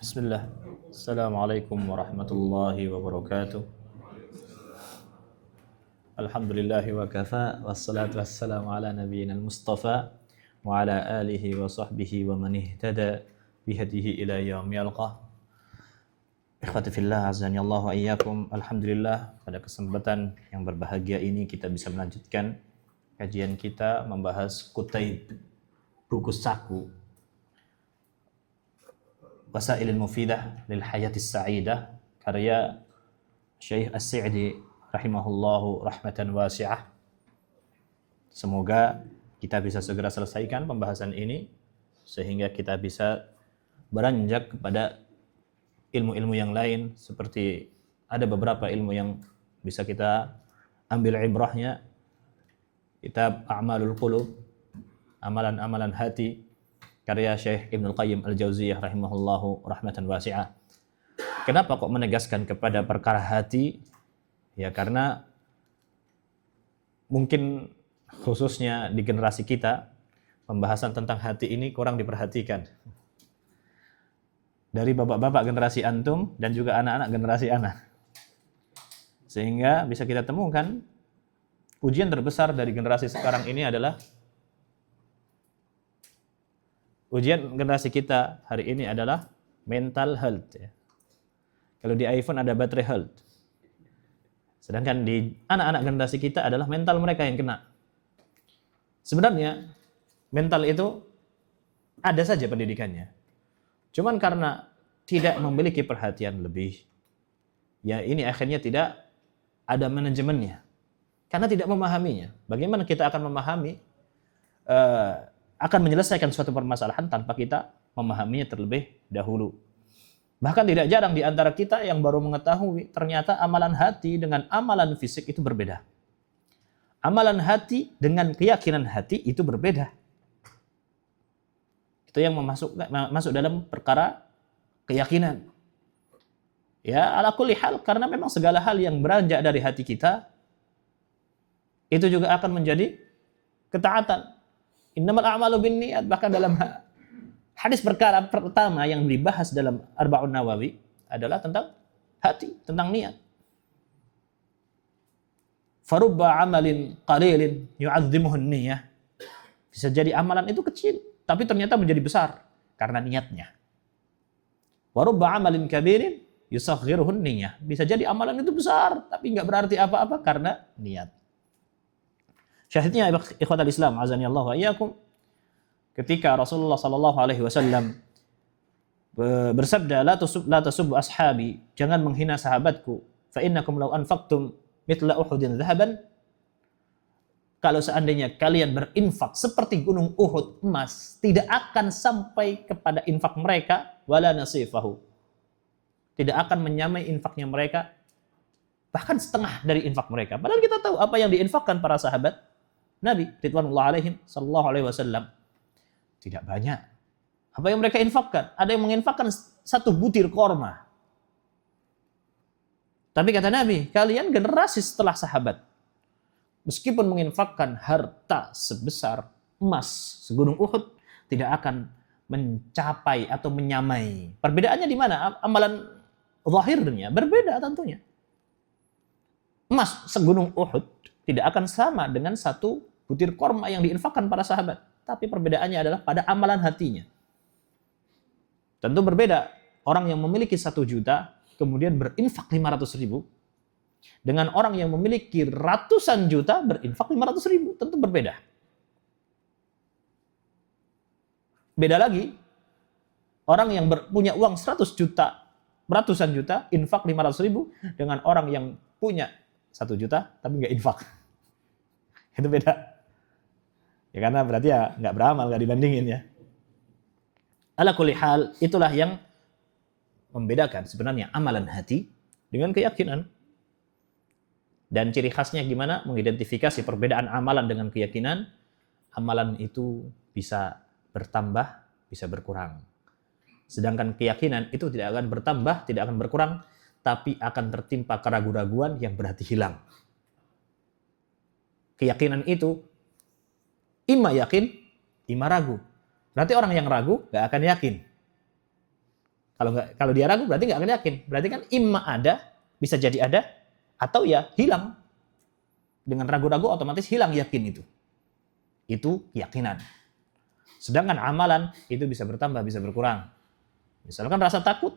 Bismillah. Assalamualaikum warahmatullahi wabarakatuh. Alhamdulillahi wa kafa, wassalatu wassalamu ala nabiyyina al-mustafa wa ala alihi wa sahbihi wa man ihtada bihadihi ila yaumil yalqah. Ikhwati fillah, azani Allah wa iyyakum. Alhamdulillah, pada kesempatan yang berbahagia ini kita bisa melanjutkan kajian kita membahas Kutaib, buku saku Wasailul Mufidah lil Hayatis Sa'idah, karya Syekh As-Sa'di rahimahullahu rahmatan wasi'ah. Semoga kita bisa segera selesaikan pembahasan ini sehingga kita bisa beranjak kepada ilmu-ilmu yang lain, seperti ada beberapa ilmu yang bisa kita ambil ibrahnya. Kitab A'malul Qulub, amalan-amalan hati, karya Syekh Ibnul Qayyim Al-Jauziyah rahimahullahu rahmatan wasi'ah. Kenapa kok menegaskan kepada perkara hati? Ya karena mungkin khususnya di generasi kita, pembahasan tentang hati ini kurang diperhatikan. Dari bapak-bapak generasi antum dan juga anak-anak generasi anak. Sehingga bisa kita temukan ujian terbesar dari generasi sekarang ini adalah ujian generasi kita hari ini adalah mental health. Ya. Kalau di iPhone ada battery health. Sedangkan di anak-anak generasi kita adalah mental mereka yang kena. Sebenarnya mental itu ada saja pendidikannya. Cuman karena tidak memiliki perhatian lebih, ya ini akhirnya tidak ada manajemennya. Karena tidak memahaminya. Bagaimana kita akan memahami akan menyelesaikan suatu permasalahan tanpa kita memahaminya terlebih dahulu. Bahkan tidak jarang di antara kita yang baru mengetahui ternyata amalan hati dengan amalan fisik itu berbeda. Amalan hati dengan keyakinan hati itu berbeda. Itu yang masuk dalam perkara keyakinan. Ya, ala kulli hal, karena memang segala hal yang beranjak dari hati kita itu juga akan menjadi ketaatan. Innamal a'malu binniyat, bahkan dalam hadis perkara pertama yang dibahas dalam Arba'un Nawawi adalah tentang hati, tentang niat. Farubba amalin qalilin yu'azzimuhu an-niyyah. Bisa jadi amalan itu kecil, tapi ternyata menjadi besar karena niatnya. Warubba amalin kabirin yusaghiruhu an-niyyah. Bisa jadi amalan itu besar, tapi enggak berarti apa-apa karena niat. Syahidnya ikhwatal Islam, azani Allah wa iyyakum, ketika Rasulullah sallallahu alaihi wasallam bersabda, la tasubbu ashabi, jangan menghina sahabatku, fa innakum law anfaqtum mithla Uhudin dhahaban, kalau seandainya kalian berinfak seperti gunung Uhud emas, tidak akan sampai kepada infak mereka, wala nasifahu, tidak akan menyamai infaknya mereka, bahkan setengah dari infak mereka. Padahal kita tahu apa yang diinfakkan para sahabat Nabi ridwanullah alaihim sallallahu alaihi wasallam tidak banyak. Apa yang mereka infakkan? Ada yang menginfakkan satu butir korma. Tapi kata Nabi, kalian generasi setelah sahabat, meskipun menginfakkan harta sebesar emas segunung Uhud, tidak akan mencapai atau menyamai. Perbedaannya di mana? Amalan zahirnya berbeda tentunya. Emas segunung Uhud tidak akan sama dengan satu butir korma yang diinfakkan para sahabat. Tapi perbedaannya adalah pada amalan hatinya. Tentu berbeda. Orang yang memiliki 1 juta, kemudian berinfak 500.000, dengan orang yang memiliki ratusan juta, berinfak 500.000. Tentu berbeda. Beda lagi, orang yang punya uang 100 juta, ratusan juta, infak 500.000, dengan orang yang punya 1 juta, tapi nggak infak. Itu beda. Ya karena berarti ya nggak beramal, nggak dibandingin ya. Ala kulli hal, itulah yang membedakan sebenarnya amalan hati dengan keyakinan. Dan ciri khasnya gimana? Mengidentifikasi perbedaan amalan dengan keyakinan. Amalan itu bisa bertambah, bisa berkurang. Sedangkan keyakinan itu tidak akan bertambah, tidak akan berkurang, tapi akan tertimpa keraguan-raguan yang berarti hilang. Keyakinan itu imma yakin, imma ragu. Berarti orang yang ragu nggak akan yakin. Kalau dia ragu berarti nggak akan yakin. Berarti kan imma ada, bisa jadi ada, atau ya hilang. Dengan ragu-ragu otomatis hilang yakin itu. Itu keyakinan. Sedangkan amalan itu bisa bertambah, bisa berkurang. Misalkan rasa takut.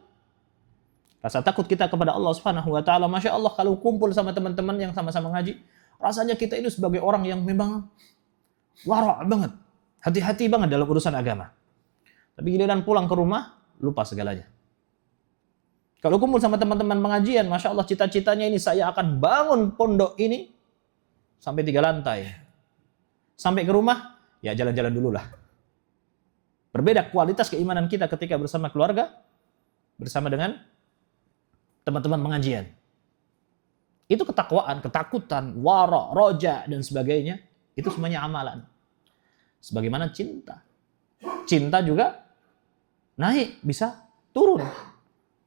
Rasa takut kita kepada Allah Subhanahu wa taala, Masya Allah kalau kumpul sama teman-teman yang sama-sama ngaji, rasanya kita ini sebagai orang yang memang wara' banget. Hati-hati banget dalam urusan agama. Tapi giliran pulang ke rumah, lupa segalanya. Kalau kumpul sama teman-teman pengajian, Masya Allah cita-citanya ini saya akan bangun pondok ini sampai 3 lantai. Sampai ke rumah, ya jalan-jalan dulu lah. Berbeda kualitas keimanan kita ketika bersama keluarga, bersama dengan teman-teman pengajian. Itu ketakwaan, ketakutan, wara', roja, dan sebagainya. Itu semuanya amalan. Sebagaimana cinta. Cinta juga naik, bisa turun.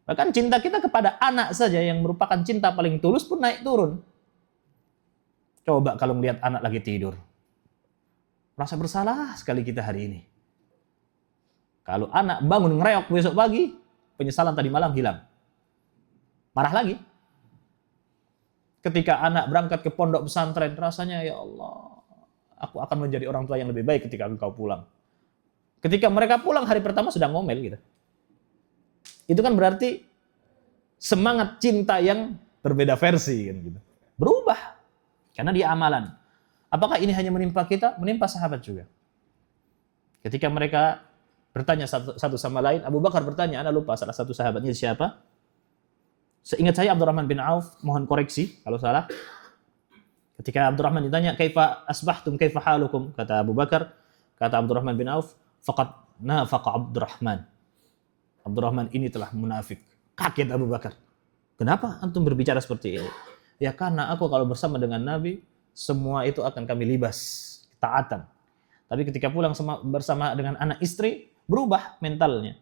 Bahkan cinta kita kepada anak saja yang merupakan cinta paling tulus pun naik turun. Coba kalau melihat anak lagi tidur. Rasa bersalah sekali kita hari ini. Kalau anak bangun ngereok besok pagi, penyesalan tadi malam hilang. Marah lagi. Ketika anak berangkat ke pondok pesantren, rasanya ya Allah, aku akan menjadi orang tua yang lebih baik ketika engkau pulang. Ketika mereka pulang hari pertama sudah ngomel gitu. Itu kan berarti semangat cinta yang berbeda versi kan gitu. Berubah karena dia amalan. Apakah ini hanya menimpa kita? Menimpa sahabat juga. Ketika mereka bertanya satu sama lain, Abu Bakar bertanya, Anda lupa salah satu sahabatnya siapa? Seingat saya Abdurrahman bin Auf, mohon koreksi kalau salah. Ketika Abdurrahman ditanya, "Kaifa asbahtum, kaifa halukum?" Kata Abu Bakar, kata Abdurrahman bin Auf, "Faqad nafaqa Abdurrahman." Abdurrahman ini telah munafik. Kaget Abu Bakar. Kenapa antum berbicara seperti ini? Ya karena aku kalau bersama dengan Nabi, semua itu akan kami libas, ketaatan. Tapi ketika pulang bersama dengan anak istri, berubah mentalnya.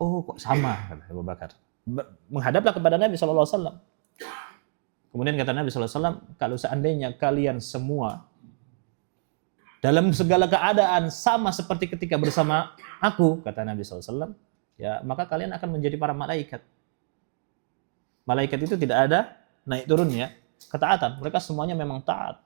Oh kok sama, kata Abu Bakar. Menghadaplah kepada Nabi SAW. Kemudian kata Nabi SAW, kalau seandainya kalian semua dalam segala keadaan sama seperti ketika bersama aku, kata Nabi SAW, ya maka kalian akan menjadi para malaikat. Malaikat itu tidak ada naik turunnya, ketaatan. Mereka semuanya memang taat.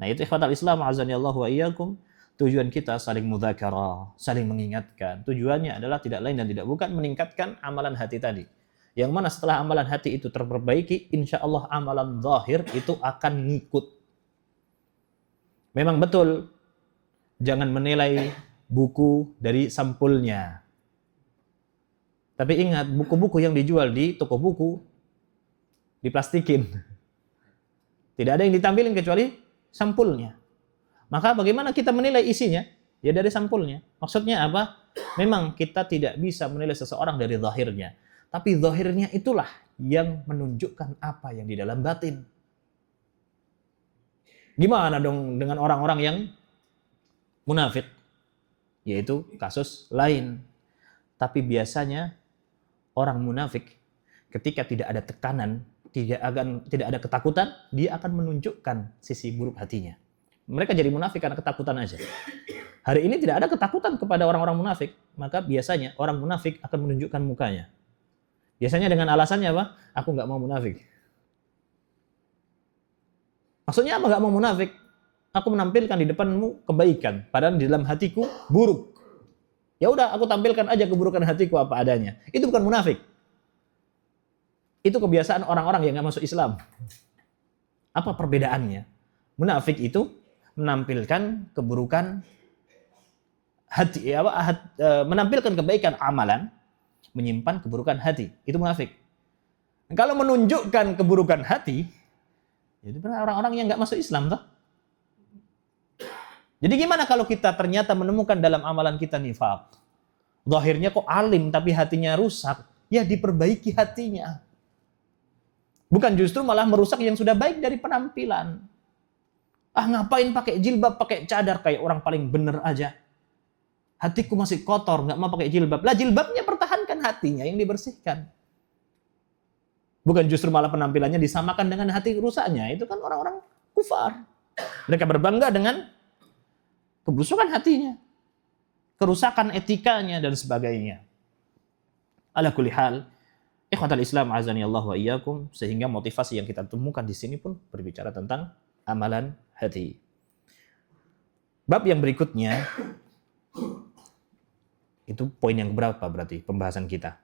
Nah itu ikhwatal Islam, azanillahu wa iyyakum. Tujuan kita saling mudzakarah, saling mengingatkan. Tujuannya adalah tidak lain dan tidak bukan meningkatkan amalan hati tadi. Yang mana setelah amalan hati itu terperbaiki, insya Allah amalan zahir itu akan ngikut. Memang betul, jangan menilai buku dari sampulnya. Tapi ingat, buku-buku yang dijual di toko buku, diplastikin. Tidak ada yang ditampilin kecuali sampulnya. Maka bagaimana kita menilai isinya? Ya dari sampulnya. Maksudnya apa? Memang kita tidak bisa menilai seseorang dari zahirnya. Tapi zahirnya itulah yang menunjukkan apa yang di dalam batin. Gimana dong dengan orang-orang yang munafik? Yaitu kasus lain. Tapi biasanya orang munafik ketika tidak ada tekanan, tidak ada ketakutan, dia akan menunjukkan sisi buruk hatinya. Mereka jadi munafik karena ketakutan aja. Hari ini tidak ada ketakutan kepada orang-orang munafik, maka biasanya orang munafik akan menunjukkan mukanya. Biasanya dengan alasannya apa? Aku nggak mau munafik. Maksudnya apa nggak mau munafik? Aku menampilkan di depanmu kebaikan, padahal di dalam hatiku buruk. Ya udah, aku tampilkan aja keburukan hatiku apa adanya. Itu bukan munafik. Itu kebiasaan orang-orang yang nggak masuk Islam. Apa perbedaannya? Munafik itu menampilkan keburukan hati, menampilkan kebaikan amalan, menyimpan keburukan hati. Itu munafik. Kalau menunjukkan keburukan hati, itu orang-orang yang nggak masuk Islam, toh. Jadi gimana kalau kita ternyata menemukan dalam amalan kita nifaq? Zahirnya kok alim tapi hatinya rusak, ya diperbaiki hatinya. Bukan justru malah merusak yang sudah baik dari penampilan. Ah ngapain pakai jilbab, pakai cadar kayak orang paling bener aja. Hatiku masih kotor, nggak mau pakai jilbab. Lah jilbabnya pertahankan hatinya yang dibersihkan. Bukan justru malah penampilannya disamakan dengan hati rusaknya. Itu kan orang-orang kufar. Mereka berbangga dengan kebusukan hatinya, kerusakan etikanya dan sebagainya. Ala kulli hal, ikhwatal Islam azani Allah wa iyyakum, sehingga motivasi yang kita temukan di sini pun berbicara tentang amalan hati. Bab yang berikutnya itu poin yang berapa berarti pembahasan kita,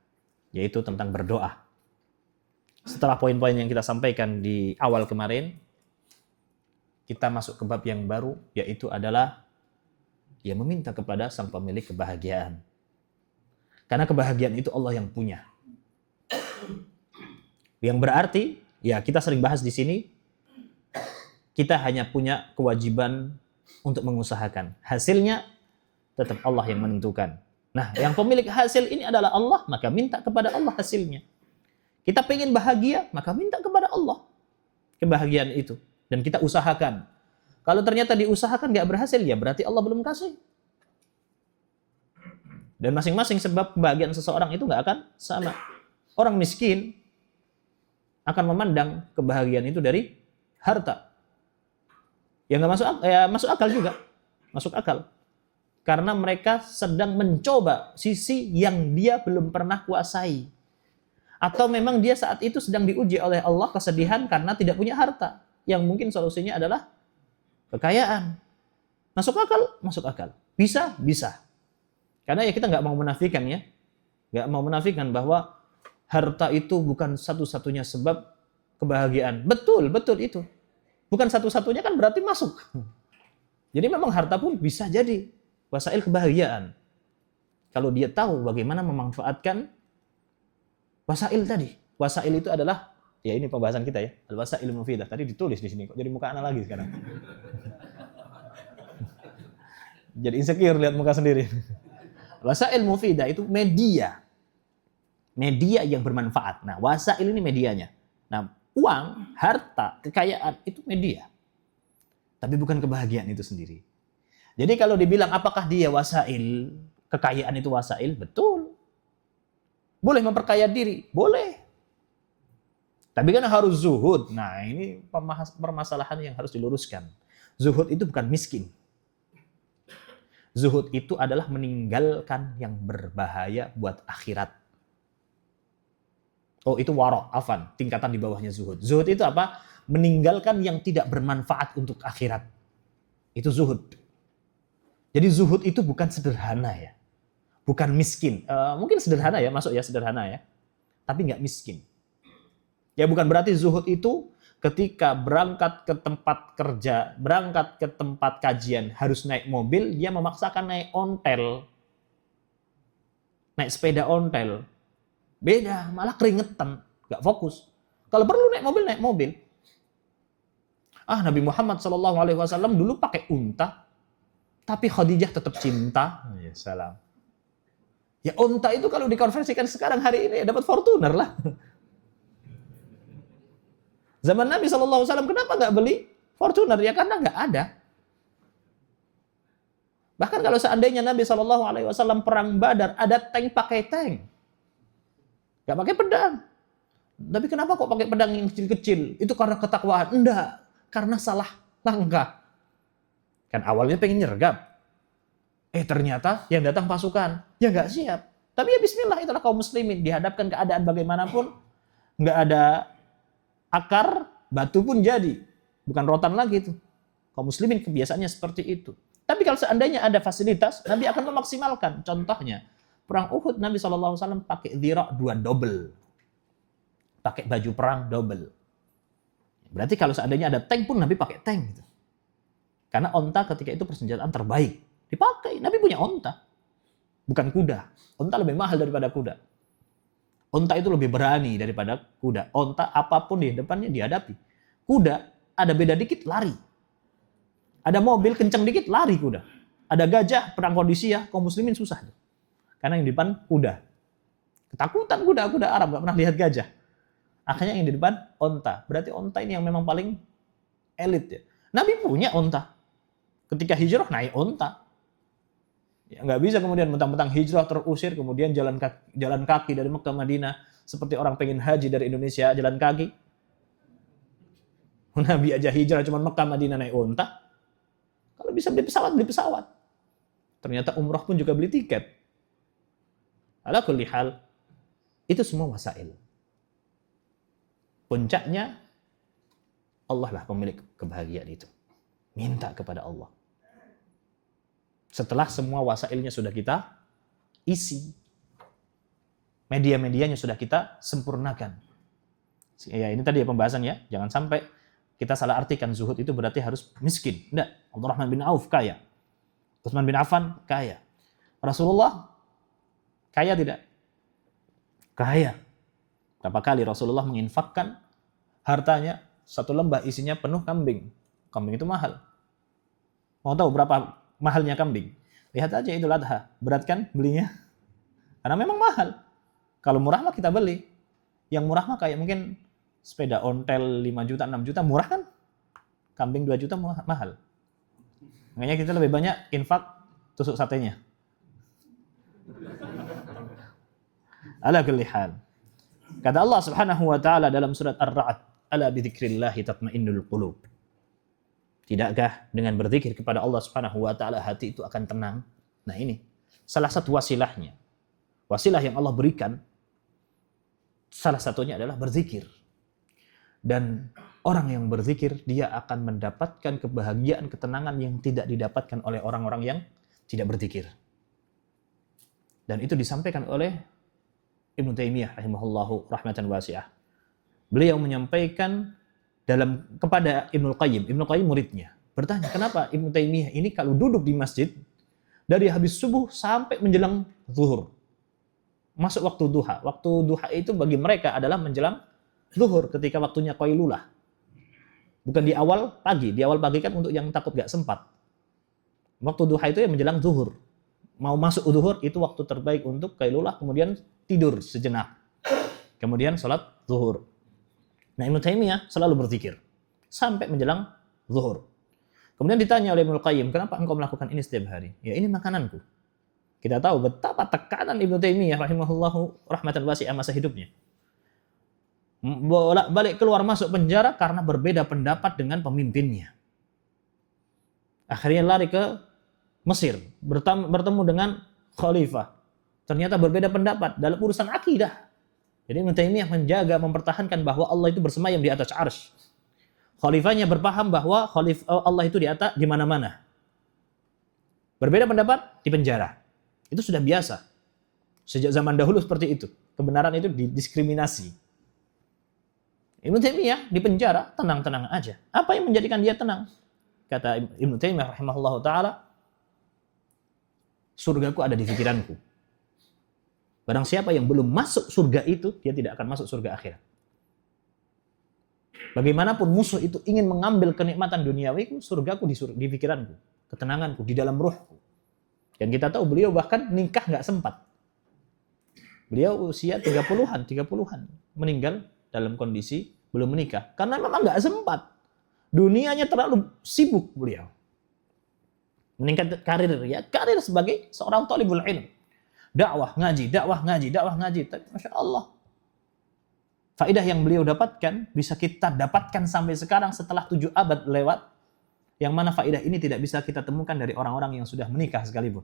yaitu tentang berdoa. Setelah poin-poin yang kita sampaikan di awal kemarin, kita masuk ke bab yang baru, yaitu adalah ya meminta kepada sang pemilik kebahagiaan. Karena kebahagiaan itu Allah yang punya. Yang berarti, ya kita sering bahas di sini, kita hanya punya kewajiban untuk mengusahakan. Hasilnya tetap Allah yang menentukan. Nah, yang pemilik hasil ini adalah Allah, maka minta kepada Allah hasilnya. Kita pengen bahagia, maka minta kepada Allah kebahagiaan itu. Dan kita usahakan. Kalau ternyata diusahakan nggak berhasil, ya berarti Allah belum kasih. Dan masing-masing sebab kebahagiaan seseorang itu nggak akan sama. Orang miskin akan memandang kebahagiaan itu dari harta. Ya nggak masuk akal juga. Masuk akal. Karena mereka sedang mencoba sisi yang dia belum pernah kuasai. Atau memang dia saat itu sedang diuji oleh Allah kesedihan karena tidak punya harta. Yang mungkin solusinya adalah kekayaan. Masuk akal? Masuk akal. Bisa? Bisa. Karena ya kita nggak mau menafikan ya. Nggak mau menafikan bahwa harta itu bukan satu-satunya sebab kebahagiaan. Betul, betul itu. Bukan satu-satunya kan berarti masuk. Jadi memang harta pun bisa jadi wasail kebahagiaan. Kalau dia tahu bagaimana memanfaatkan wasail tadi. Wasail itu adalah, ya ini pembahasan kita ya, al-wasail mufidah. Tadi ditulis di sini kok jadi muka anak lagi sekarang. Jadi insecure lihat muka sendiri. Wasail mufidah itu media. Media yang bermanfaat. Nah, wasail ini medianya. Nah, uang, harta, kekayaan itu media. Tapi bukan kebahagiaan itu sendiri. Jadi kalau dibilang apakah dia wasail, kekayaan itu wasail, betul. Boleh memperkaya diri, boleh. Tapi kan harus zuhud. Nah, ini permasalahan yang harus diluruskan. Zuhud itu bukan miskin. Zuhud itu adalah meninggalkan yang berbahaya buat akhirat. Oh, itu warok, afan, tingkatan di bawahnya zuhud. Zuhud itu apa? Meninggalkan yang tidak bermanfaat untuk akhirat. Itu zuhud. Jadi zuhud itu bukan sederhana ya. Bukan miskin. Mungkin sederhana ya, masuk ya sederhana ya. Tapi nggak miskin. Ya bukan berarti zuhud itu ketika berangkat ke tempat kerja, berangkat ke tempat kajian harus naik mobil, dia memaksakan naik ontel. Naik sepeda ontel. Beda, malah keringetan. Nggak fokus. Kalau perlu naik mobil. Nabi Muhammad SAW dulu pakai unta, tapi Khadijah tetap cinta. Ya salam. Ya unta itu kalau dikonversikan sekarang hari ini dapat Fortuner lah. Zaman Nabi SAW kenapa nggak beli Fortuner? Ya karena nggak ada. Bahkan kalau seandainya Nabi SAW perang Badar ada tank pakai tank, nggak pakai pedang. Tapi kenapa kok pakai pedang yang kecil-kecil? Itu karena ketakwaan? Enggak, karena salah langkah. Kan awalnya pengen nyergap. Ternyata yang datang pasukan, ya nggak siap. Tapi ya bismillah, itulah kaum muslimin. Dihadapkan keadaan bagaimanapun, nggak ada akar, batu pun jadi. Bukan rotan lagi itu. Kaum muslimin kebiasaannya seperti itu. Tapi kalau seandainya ada fasilitas, Nabi akan memaksimalkan. Contohnya, perang Uhud Nabi SAW pakai dhira' 2 double. Pakai baju perang double. Berarti kalau seandainya ada tank pun Nabi pakai tank. Gitu. Karena onta ketika itu persenjataan terbaik. Dipakai. Nabi punya onta. Bukan kuda. Onta lebih mahal daripada kuda. Onta itu lebih berani daripada kuda. Onta apapun di depannya dihadapi. Kuda ada beda dikit lari. Ada mobil kenceng dikit lari kuda. Ada gajah perang kondisi ya kaum muslimin susah. Karena yang di depan kuda. Ketakutan kuda Arab gak pernah lihat gajah. Akhirnya yang di depan onta. Berarti onta ini yang memang paling elit ya. Nabi punya onta. Ketika hijrah naik onta. Ya, nggak bisa kemudian mentang-mentang hijrah terusir, kemudian jalan kaki dari Mekah Madinah seperti orang pengen haji dari Indonesia jalan kaki. Nabi aja hijrah cuma Mekah Madinah naik unta. Kalau bisa beli pesawat, beli pesawat. Ternyata umrah pun juga beli tiket. Ala kulli hal, itu semua wasail. Puncaknya, Allah lah pemilik kebahagiaan itu. Minta kepada Allah. Setelah semua wasailnya sudah kita isi, media-medianya sudah kita sempurnakan. Ya ini tadi ya pembahasannya, jangan sampai kita salah artikan zuhud itu berarti harus miskin. Tidak, Abdurrahman bin Auf kaya. Utsman bin Affan kaya. Rasulullah kaya tidak? Kaya. Berapa kali Rasulullah menginfakkan hartanya, satu lembah isinya penuh kambing. Kambing itu mahal. Mau tahu berapa mahalnya kambing? Lihat aja Idul Adha. Berat kan belinya? Karena memang mahal. Kalau murah mah kita beli. Yang murah mah kayak mungkin sepeda ontel 5 juta, 6 juta. Murah kan? Kambing 2 juta mahal. Makanya kita lebih banyak infak tusuk satenya. Ala kulli hal. Kata Allah Subhanahu wa taala dalam surat Ar-Ra'd, "Ala bi dzikrillahi tatmainnul qulub." Tidakkah dengan berzikir kepada Allah Subhanahu wa taala hati itu akan tenang? Nah, ini salah satu wasilahnya. Wasilah yang Allah berikan salah satunya adalah berzikir. Dan orang yang berzikir dia akan mendapatkan kebahagiaan, ketenangan yang tidak didapatkan oleh orang-orang yang tidak berzikir. Dan itu disampaikan oleh Ibnu Taimiyah rahimahullahu rahmatan wasi'ah. Beliau menyampaikan kepada Ibnu Qayyim. Ibnu Qayyim muridnya bertanya, kenapa Ibnu Taimiyah ini kalau duduk di masjid dari habis subuh sampai menjelang zuhur, masuk waktu duha. Waktu duha itu bagi mereka adalah menjelang zuhur, ketika waktunya qailulah. Bukan di awal pagi. Di awal pagi kan untuk yang takut gak sempat. Waktu duha itu ya menjelang zuhur. Mau masuk zuhur itu waktu terbaik untuk qailulah, kemudian tidur sejenak. Kemudian sholat zuhur. Nah, Ibnu Taimiyah selalu berzikir sampai menjelang zuhur. Kemudian ditanya oleh Ibnu Qayyim, kenapa engkau melakukan ini setiap hari? Ya, ini makananku. Kita tahu betapa tekanan Ibnu Taimiyah rahimahullahu rahmatan wasi'ah masa hidupnya. Bolak-balik keluar masuk penjara karena berbeda pendapat dengan pemimpinnya. Akhirnya lari ke Mesir, bertemu dengan khalifah. Ternyata berbeda pendapat dalam urusan akidah. Jadi Ibnu Taimiyah menjaga, mempertahankan bahwa Allah itu bersemayam di atas arsy. Khalifahnya berpaham bahwa Allah itu di mana-mana. Berbeda pendapat, di penjara. Itu sudah biasa. Sejak zaman dahulu seperti itu. Kebenaran itu didiskriminasi. Ibnu Taimiyah di penjara, tenang-tenang aja. Apa yang menjadikan dia tenang? Kata Ibnu Taimiyah rahimahullahu ta'ala, surgaku ada di pikiranku. Barang siapa yang belum masuk surga itu, dia tidak akan masuk surga akhirat. Bagaimanapun musuh itu ingin mengambil kenikmatan duniawiku, surgaku di pikiranku, ketenanganku, di dalam ruhku. Dan kita tahu beliau bahkan nikah nggak sempat. Beliau usia 30-an, meninggal dalam kondisi belum menikah. Karena memang nggak sempat. Dunianya terlalu sibuk beliau. Meningkat karir sebagai seorang thalibul ilm. Dakwah ngaji. Masya Allah. Faedah yang beliau dapatkan bisa kita dapatkan sampai sekarang setelah 7 abad lewat. Yang mana faedah ini tidak bisa kita temukan dari orang-orang yang sudah menikah sekalipun.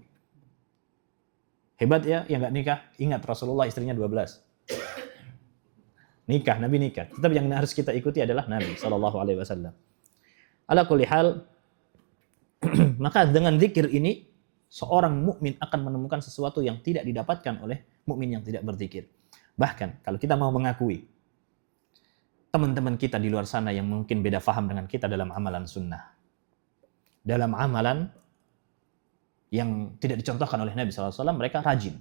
Hebat ya yang nggak nikah. Ingat Rasulullah istrinya 12. Nabi nikah. Tetap yang harus kita ikuti adalah Nabi SAW. Ala kulli hal, maka dengan zikir ini seorang mukmin akan menemukan sesuatu yang tidak didapatkan oleh mukmin yang tidak berzikir. Bahkan kalau kita mau mengakui teman-teman kita di luar sana yang mungkin beda faham dengan kita dalam amalan sunnah, dalam amalan yang tidak dicontohkan oleh Nabi SAW, mereka rajin.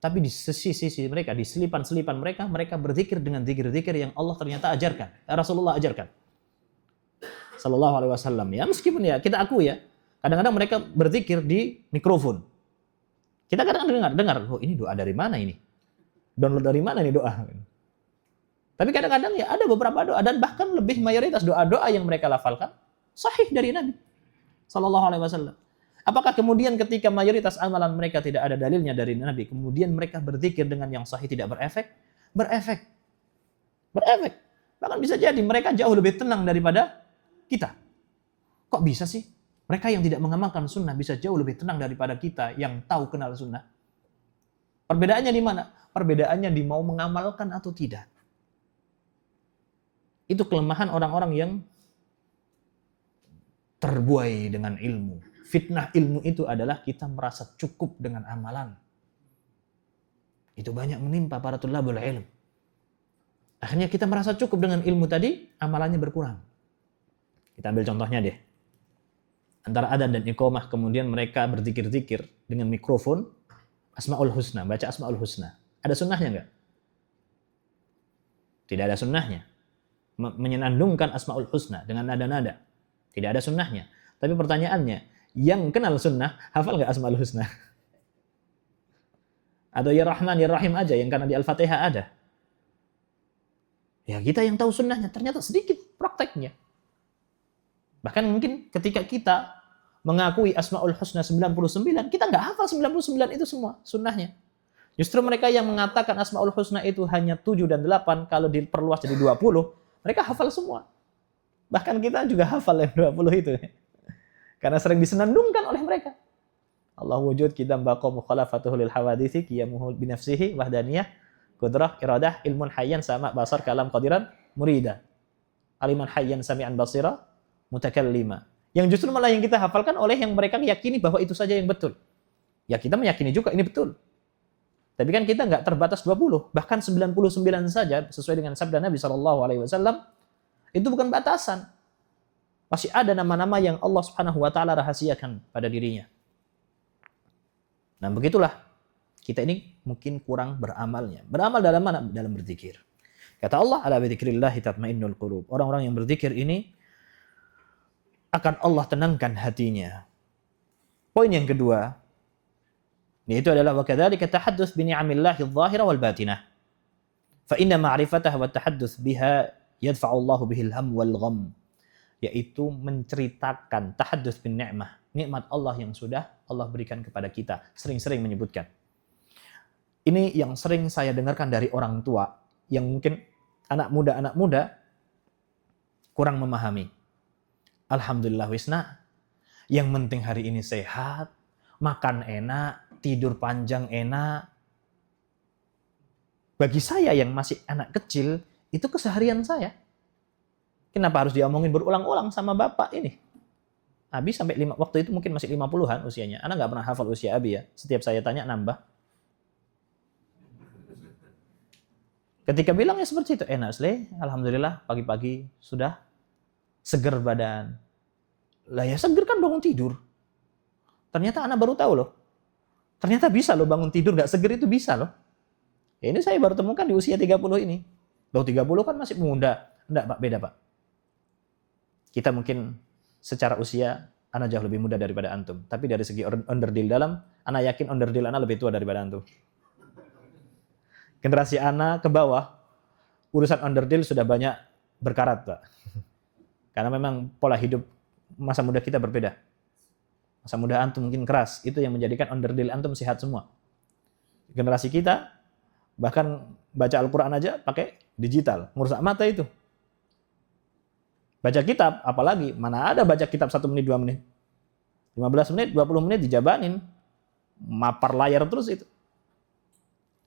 Tapi di sisi mereka, di selipan-selipan mereka berzikir dengan zikir-zikir yang Allah ternyata ajarkan, Rasulullah ajarkan. Sallallahu alaihi wasallam. Ya meskipun ya kita akui ya, kadang-kadang mereka berzikir di mikrofon. Kita kadang-kadang dengar, oh ini doa dari mana ini? Download dari mana ini doa? Tapi kadang-kadang ya ada beberapa doa dan bahkan lebih mayoritas doa-doa yang mereka lafalkan sahih dari Nabi Sallallahu alaihi wasallam. Apakah kemudian ketika mayoritas amalan mereka tidak ada dalilnya dari Nabi, kemudian mereka berzikir dengan yang sahih tidak berefek? Berefek. Berefek. Bahkan bisa jadi mereka jauh lebih tenang daripada kita. Kok bisa sih? Mereka yang tidak mengamalkan sunnah bisa jauh lebih tenang daripada kita yang tahu kenal sunnah. Perbedaannya di mana? Perbedaannya di mau mengamalkan atau tidak. Itu kelemahan orang-orang yang terbuai dengan ilmu. Fitnah ilmu itu adalah kita merasa cukup dengan amalan. Itu banyak menimpa para tulabul ilm. Akhirnya kita merasa cukup dengan ilmu tadi, amalannya berkurang. Kita ambil contohnya deh. Antara adzan dan iqamah, kemudian mereka berzikir-zikir dengan mikrofon, Asmaul Husna, baca Asmaul Husna. Ada sunnahnya enggak? Tidak ada sunnahnya. Menyenandungkan Asmaul Husna dengan nada-nada. Tidak ada sunnahnya. Tapi pertanyaannya, yang kenal sunnah, hafal enggak Asmaul Husna? Atau ya Rahman, ya Rahim aja, yang karena di Al-Fatihah ada? Ya kita yang tahu sunnahnya, ternyata sedikit prakteknya. Bahkan mungkin ketika kita mengakui Asmaul Husna 99, kita nggak hafal 99 itu semua sunnahnya. Justru mereka yang mengatakan Asmaul Husna itu hanya 7 dan 8, kalau diperluas jadi 20, mereka hafal semua. Bahkan kita juga hafal yang 20 itu. Karena sering disenandungkan oleh mereka. Allah wujud, qidam, baqa, mukhalafatuhu lil hawaditsi, qiyamuhu binafsihi, wahdaniyah, qudrah, iradah, ilmun hayyan, sama, basar, kalam, qadiran, murida. Aliman hayyan, sami'an, basira, mutakallima. Yang justru malah yang kita hafalkan oleh yang mereka yakini bahwa itu saja yang betul. Ya kita meyakini juga ini betul. Tapi kan kita nggak terbatas 20, bahkan 99 saja sesuai dengan sabda Nabi SAW, itu bukan batasan. Masih ada nama-nama yang Allah Subhanahu wa taala rahasiakan pada dirinya. Nah, begitulah. Kita ini mungkin kurang beramalnya. Beramal dalam mana? Dalam berzikir. Kata Allah, ala bidzikrillah tatmainnul qulub. Orang-orang yang berzikir ini akan Allah tenangkan hatinya. Poin yang kedua, yaitu adalah wa kadzalika tahadduts bi ni'amillahi adh-dhahira wal batinah. Fa inna ma'rifataha wa tahadduts biha yadfa'u Allahu bihil ham wal gham. Yaitu menceritakan tahadduts bin ni'mah, nikmat Allah yang sudah Allah berikan kepada kita. Sering-sering menyebutkan. Ini yang sering saya dengarkan dari orang tua yang mungkin anak muda kurang memahami. Alhamdulillah wisna, yang penting hari ini sehat, makan enak, tidur panjang enak. Bagi saya yang masih anak kecil, itu keseharian saya. Kenapa harus diomongin berulang-ulang sama bapak ini? Abi sampai waktu itu mungkin masih 50-an usianya. Anak nggak pernah hafal usia Abi ya. Setiap saya tanya nambah. Ketika bilangnya seperti itu, enak Sleh, alhamdulillah pagi-pagi sudah seger badan. Lah ya seger kan bangun tidur. Ternyata anak baru tahu loh. Ternyata bisa loh bangun tidur gak seger itu bisa loh. Ya ini saya baru temukan di usia 30 ini. Loh 30 kan masih muda. Enggak Pak, beda Pak. Kita mungkin secara usia anak jauh lebih muda daripada antum. Tapi dari segi onderdil dalam, anak yakin onderdil anak lebih tua daripada antum. Generasi anak ke bawah, urusan onderdil sudah banyak berkarat Pak. Karena memang pola hidup masa muda kita berbeda. Masa muda antum mungkin keras, itu yang menjadikan onderdil antum sehat semua. Generasi kita bahkan baca Al-Quran aja pakai digital, merusak mata itu. Baca kitab, apalagi mana ada baca kitab 1 menit, 2 menit. 15 menit, 20 menit dijabanin. Mapar layar terus itu.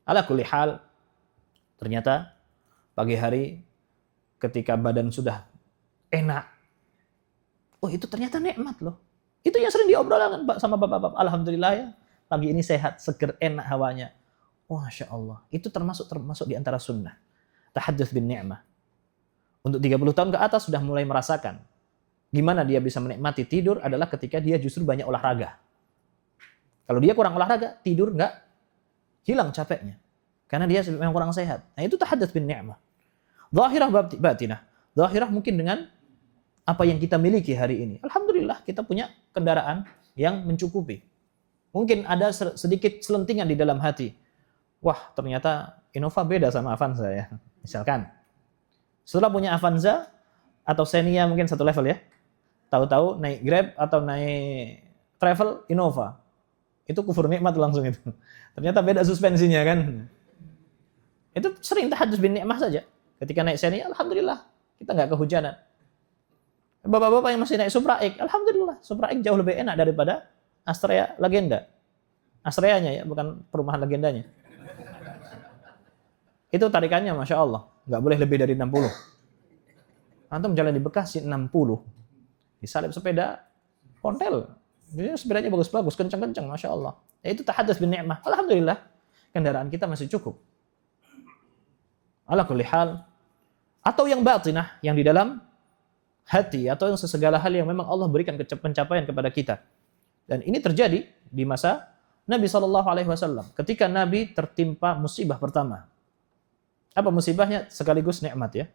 Ala kulli hal, ternyata pagi hari ketika badan sudah enak. Oh itu ternyata nikmat loh. Itu yang sering diobrolkan sama bapak-bapak. Alhamdulillah ya, pagi ini sehat, seger, enak hawanya. Oh, Masya Allah. Itu termasuk di antara sunnah. Tahadduts bin ni'mah. Untuk 30 tahun ke atas sudah mulai merasakan. Gimana dia bisa menikmati tidur adalah ketika dia justru banyak olahraga. Kalau dia kurang olahraga, tidur nggak hilang capeknya. Karena dia memang kurang sehat. Nah itu tahadduts bin ni'mah. Zahirah batinah. Zahirah mungkin dengan apa yang kita miliki hari ini. Alhamdulillah kita punya kendaraan yang mencukupi. Mungkin ada sedikit selentingan di dalam hati. Wah ternyata Innova beda sama Avanza ya. Misalkan. Setelah punya Avanza atau Xenia mungkin satu level ya. Tahu-tahu naik Grab atau naik travel Innova. Itu kufur nikmat langsung itu. Ternyata beda suspensinya kan. Itu sering tahadus bin nikmah saja. Ketika naik seni, alhamdulillah kita nggak kehujanan. Bapak-bapak yang masih naik Supra X, alhamdulillah Supra X jauh lebih enak daripada Astrea Legenda. Astreanya ya, bukan perumahan legendanya. Itu tarikannya Masya Allah. Nggak boleh lebih dari 60. Antum jalan di Bekasi 60. Disalip sepeda, kontel. Jadi sepedanya bagus-bagus, kencang-kencang, Masya Allah. Ya, itu tahadus bin ni'mah. Alhamdulillah, kendaraan kita masih cukup. Ala kulli hal. Atau yang batinah, yang di dalam hati, atau yang segala hal yang memang Allah berikan pencapaian kepada kita. Dan ini terjadi di masa Nabi SAW. Ketika Nabi tertimpa musibah pertama. Apa musibahnya? Sekaligus nikmat ya.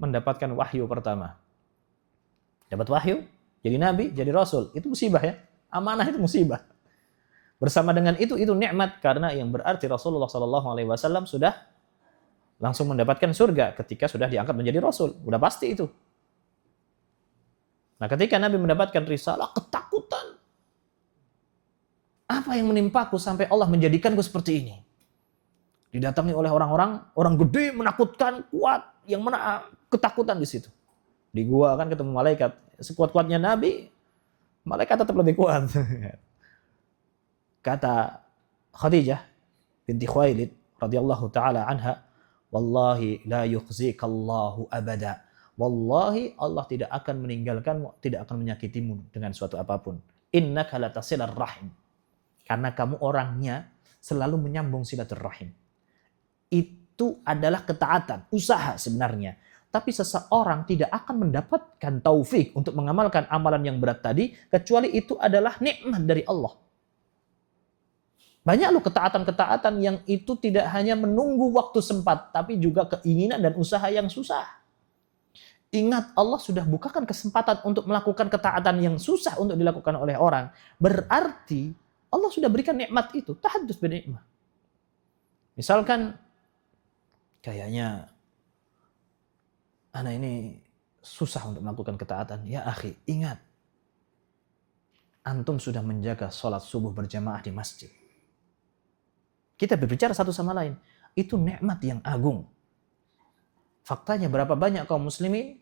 Mendapatkan wahyu pertama. Dapat wahyu, jadi Nabi, jadi Rasul. Itu musibah ya. Amanah itu musibah. Bersama dengan itu nikmat. Karena yang berarti Rasulullah SAW sudah langsung mendapatkan surga ketika sudah diangkat menjadi Rasul. Udah pasti itu. Nah ketika Nabi mendapatkan risalah, ketakutan. Apa yang menimpaku sampai Allah menjadikanku seperti ini? Didatangi oleh orang-orang, orang gede, menakutkan, kuat, yang mana ketakutan di situ. Di gua kan ketemu malaikat. Sekuat-kuatnya Nabi, malaikat tetap lebih kuat. Kata Khadijah binti Khuwailid radhiyallahu taala anha, wallahi la yukhzikallahu abada. Wallahi Allah tidak akan meninggalkanmu, tidak akan menyakitimu dengan suatu apapun. Innaka latasilar rahim. Karena kamu orangnya selalu menyambung silaturrahim. Itu adalah ketaatan, usaha sebenarnya. Tapi seseorang tidak akan mendapatkan taufik untuk mengamalkan amalan yang berat tadi, kecuali itu adalah nikmat dari Allah. Banyak loh ketaatan-ketaatan yang itu tidak hanya menunggu waktu sempat, tapi juga keinginan dan usaha yang susah. Ingat, Allah sudah bukakan kesempatan untuk melakukan ketaatan yang susah untuk dilakukan oleh orang. Berarti Allah sudah berikan nikmat itu, tahadus bin nikmah. Misalkan kayaknya anak ini susah untuk melakukan ketaatan. Ya akhi, ingat. Antum sudah menjaga sholat subuh berjamaah di masjid. Kita berbicara satu sama lain. Itu nikmat yang agung. Faktanya berapa banyak kaum muslimin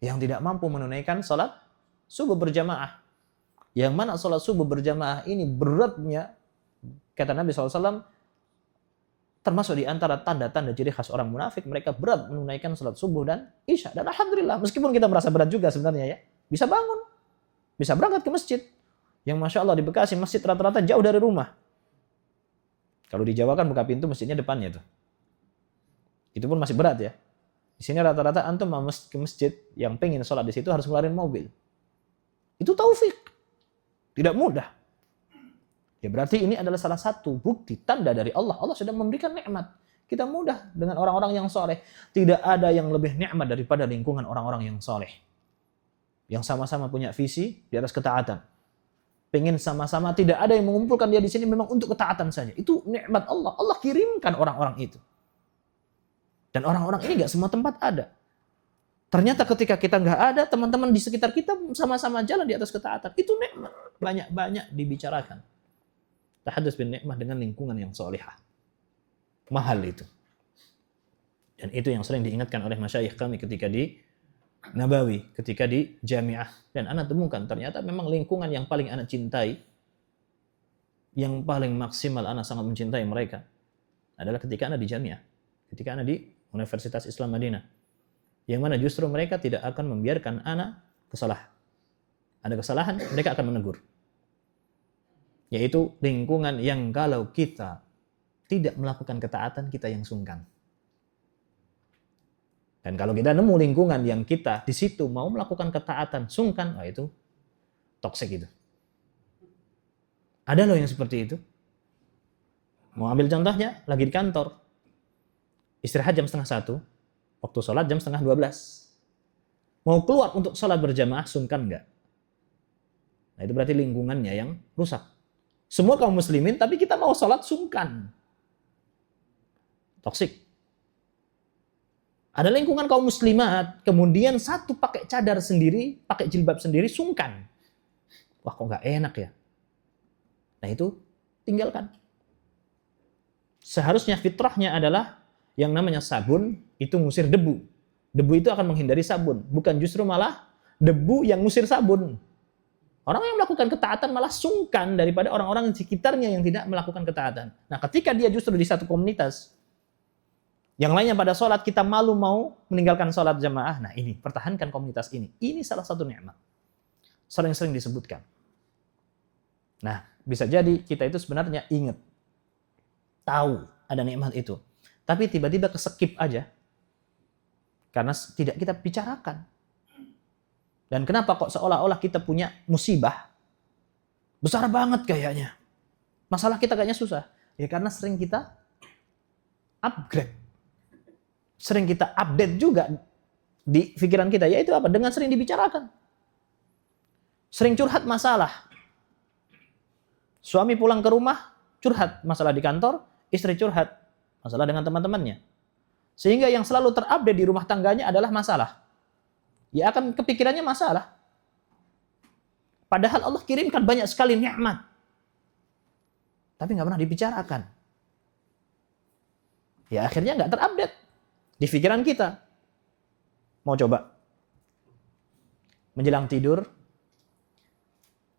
yang tidak mampu menunaikan sholat subuh berjamaah. Yang mana sholat subuh berjamaah ini beratnya, kata Nabi SAW, termasuk di antara tanda-tanda ciri khas orang munafik, mereka berat menunaikan sholat subuh dan isya. Dan alhamdulillah, meskipun kita merasa berat juga sebenarnya ya, bisa bangun, bisa berangkat ke masjid. Yang Masya Allah di Bekasi, masjid rata-rata jauh dari rumah. Kalau di Jawa kan buka pintu, masjidnya depannya tuh. Itu pun masih berat ya. Di sini rata-rata antum mau ke masjid yang pengen sholat di situ harus ngeluarin mobil. Itu taufik. Tidak mudah. Ya berarti ini adalah salah satu bukti tanda dari Allah. Allah sudah memberikan nikmat. Kita mudah dengan orang-orang yang soleh. Tidak ada yang lebih nikmat daripada lingkungan orang-orang yang soleh. Yang sama-sama punya visi di atas ketaatan. Pengen sama-sama, tidak ada yang mengumpulkan dia di sini memang untuk ketaatan saja. Itu nikmat Allah. Allah kirimkan orang-orang itu. Dan orang-orang ini nggak semua tempat ada. Ternyata ketika kita nggak ada, teman-teman di sekitar kita sama-sama jalan di atas ketaatan. Itu nikmat. Banyak-banyak dibicarakan. Tahadus bin nikmah dengan lingkungan yang solihah. Mahal itu. Dan itu yang sering diingatkan oleh masyayikh kami ketika di Nabawi, ketika di Jami'ah. Dan anak temukan, ternyata memang lingkungan yang paling anak cintai, yang paling maksimal anak sangat mencintai mereka, adalah ketika anak di Jami'ah. Ketika anak di Universitas Islam Madinah. Yang mana justru mereka tidak akan membiarkan anak kesalahan. Ada kesalahan, mereka akan menegur. Yaitu lingkungan yang kalau kita tidak melakukan ketaatan, kita yang sungkan. Dan kalau kita nemu lingkungan yang kita di situ mau melakukan ketaatan, sungkan, wah itu toksik itu. Ada loh yang seperti itu. Mau ambil contohnya, lagi di kantor. Istirahat jam 12:30, waktu sholat jam 11:30. Mau keluar untuk sholat berjamaah, sungkan enggak? Nah itu berarti lingkungannya yang rusak. Semua kaum muslimin, tapi kita mau sholat sungkan. Toksik. Ada lingkungan kaum muslimat, kemudian satu pakai cadar sendiri, pakai jilbab sendiri, sungkan. wah kok nggak enak ya. Nah itu tinggalkan. Seharusnya fitrahnya adalah yang namanya sabun itu ngusir debu. Debu itu akan menghindari sabun, bukan justru malah debu yang ngusir sabun. Orang yang melakukan ketaatan malah sungkan daripada orang-orang di sekitarnya yang tidak melakukan ketaatan. Nah, ketika dia justru di satu komunitas, yang lainnya pada sholat, kita malu mau meninggalkan sholat jamaah. Nah ini, pertahankan komunitas ini. Ini salah satu nikmat. Sering-sering disebutkan. Nah, bisa jadi kita itu sebenarnya ingat, tahu ada nikmat itu. Tapi tiba-tiba keskip aja. Karena tidak kita bicarakan. Dan kenapa kok seolah-olah kita punya musibah? Besar banget kayaknya. Masalah kita kayaknya susah. Ya karena sering kita upgrade. Sering kita update juga di pikiran kita. Yaitu apa? Dengan sering dibicarakan. Sering curhat masalah. Suami pulang ke rumah, curhat masalah di kantor. Istri curhat masalah dengan teman-temannya. Sehingga yang selalu terupdate di rumah tangganya adalah masalah. Ya akan kepikirannya masalah. Padahal Allah kirimkan banyak sekali nikmat. Tapi nggak pernah dibicarakan. Ya akhirnya nggak terupdate di pikiran kita. Mau coba? Menjelang tidur,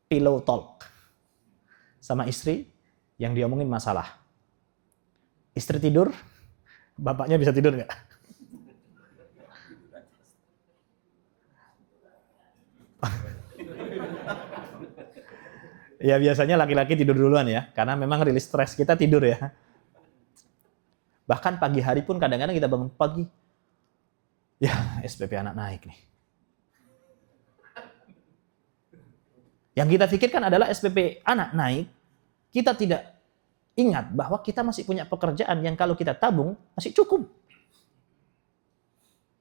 pillow talk. Sama istri yang diomongin masalah. Istri tidur, bapaknya bisa tidur nggak? Ya biasanya laki-laki tidur duluan ya, karena memang rilis stres kita tidur ya. Bahkan pagi hari pun kadang-kadang kita bangun pagi, ya SPP anak naik nih. Yang kita pikirkan adalah SPP anak naik, kita tidak ingat bahwa kita masih punya pekerjaan yang kalau kita tabung masih cukup.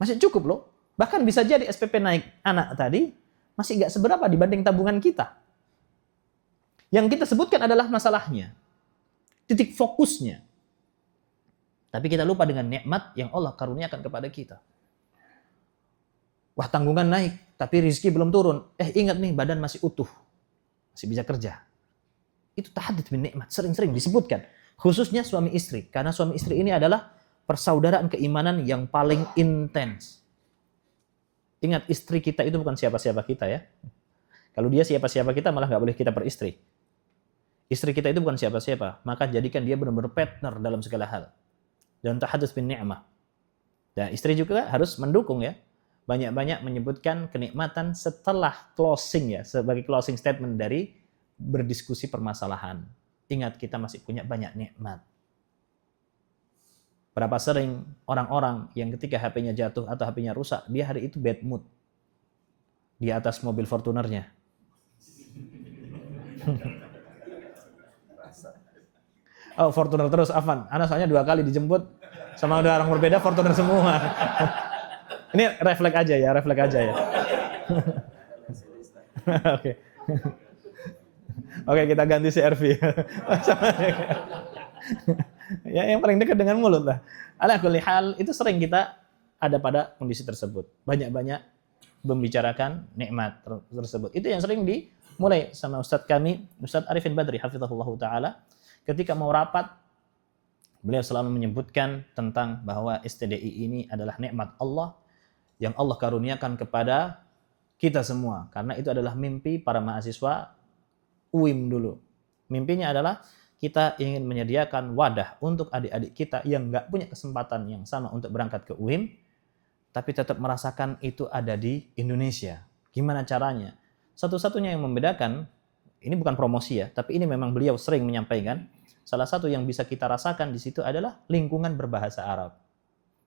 Masih cukup loh. Bahkan bisa jadi SPP naik anak tadi masih nggak seberapa dibanding tabungan kita. Yang kita sebutkan adalah masalahnya. Titik fokusnya. Tapi kita lupa dengan nikmat yang Allah karuniakan kepada kita. Wah tanggungan naik, tapi rezeki belum turun. Ingat nih badan masih utuh. Masih bisa kerja. Itu tahadduts bin nikmat. Sering-sering disebutkan. Khususnya suami istri. Karena suami istri ini adalah persaudaraan keimanan yang paling intens. Ingat istri kita itu bukan siapa-siapa kita ya. Kalau dia siapa-siapa kita malah nggak boleh kita beristri. Istri kita itu bukan siapa-siapa, maka jadikan dia benar-benar partner dalam segala hal. Dan tahadduts bin ni'mah. Dan istri juga harus mendukung ya. Banyak-banyak menyebutkan kenikmatan setelah closing ya, sebagai closing statement dari berdiskusi permasalahan. Ingat kita masih punya banyak nikmat. Berapa sering orang-orang yang ketika HP-nya jatuh atau HP-nya rusak, dia hari itu bad mood. Di atas mobil Fortunernya. Oh Fortuner terus, Afan. Anak soalnya 2 kali dijemput sama dua orang berbeda Fortuner semua. Ini refleks aja ya. Oke. Oke, kita ganti CR-V. Ya yang paling dekat dengan mulut lah. Ala kulli hal itu sering kita ada pada kondisi tersebut. Banyak-banyak membicarakan nikmat tersebut. Itu yang sering dimulai sama Ustadz kami, Ustadz Arifin Badri hafizahullah taala. Ketika mau rapat, beliau selalu menyebutkan tentang bahwa STDI ini adalah nikmat Allah yang Allah karuniakan kepada kita semua. Karena itu adalah mimpi para mahasiswa UIM dulu. Mimpinya adalah kita ingin menyediakan wadah untuk adik-adik kita yang nggak punya kesempatan yang sama untuk berangkat ke UIM, tapi tetap merasakan itu ada di Indonesia. Gimana caranya? Satu-satunya yang membedakan, ini bukan promosi ya, tapi ini memang beliau sering menyampaikan, salah satu yang bisa kita rasakan di situ adalah lingkungan berbahasa Arab.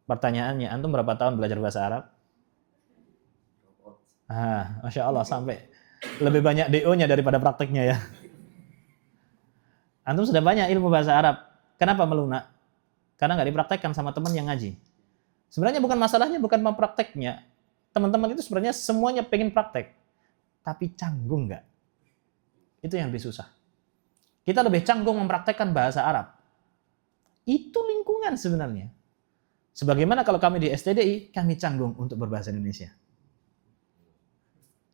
Pertanyaannya, antum berapa tahun belajar bahasa Arab? Masya Allah, sampai lebih banyak DO-nya daripada prakteknya ya. Antum sudah banyak ilmu bahasa Arab. Kenapa melunak? Karena nggak dipraktekkan sama teman yang ngaji. Sebenarnya bukan masalahnya, bukan memprakteknya. Teman-teman itu sebenarnya semuanya pengen praktek. Tapi canggung nggak? Itu yang lebih susah. Kita lebih canggung mempraktekkan bahasa Arab. Itu lingkungan sebenarnya. Sebagaimana kalau kami di STDI, kami canggung untuk berbahasa Indonesia.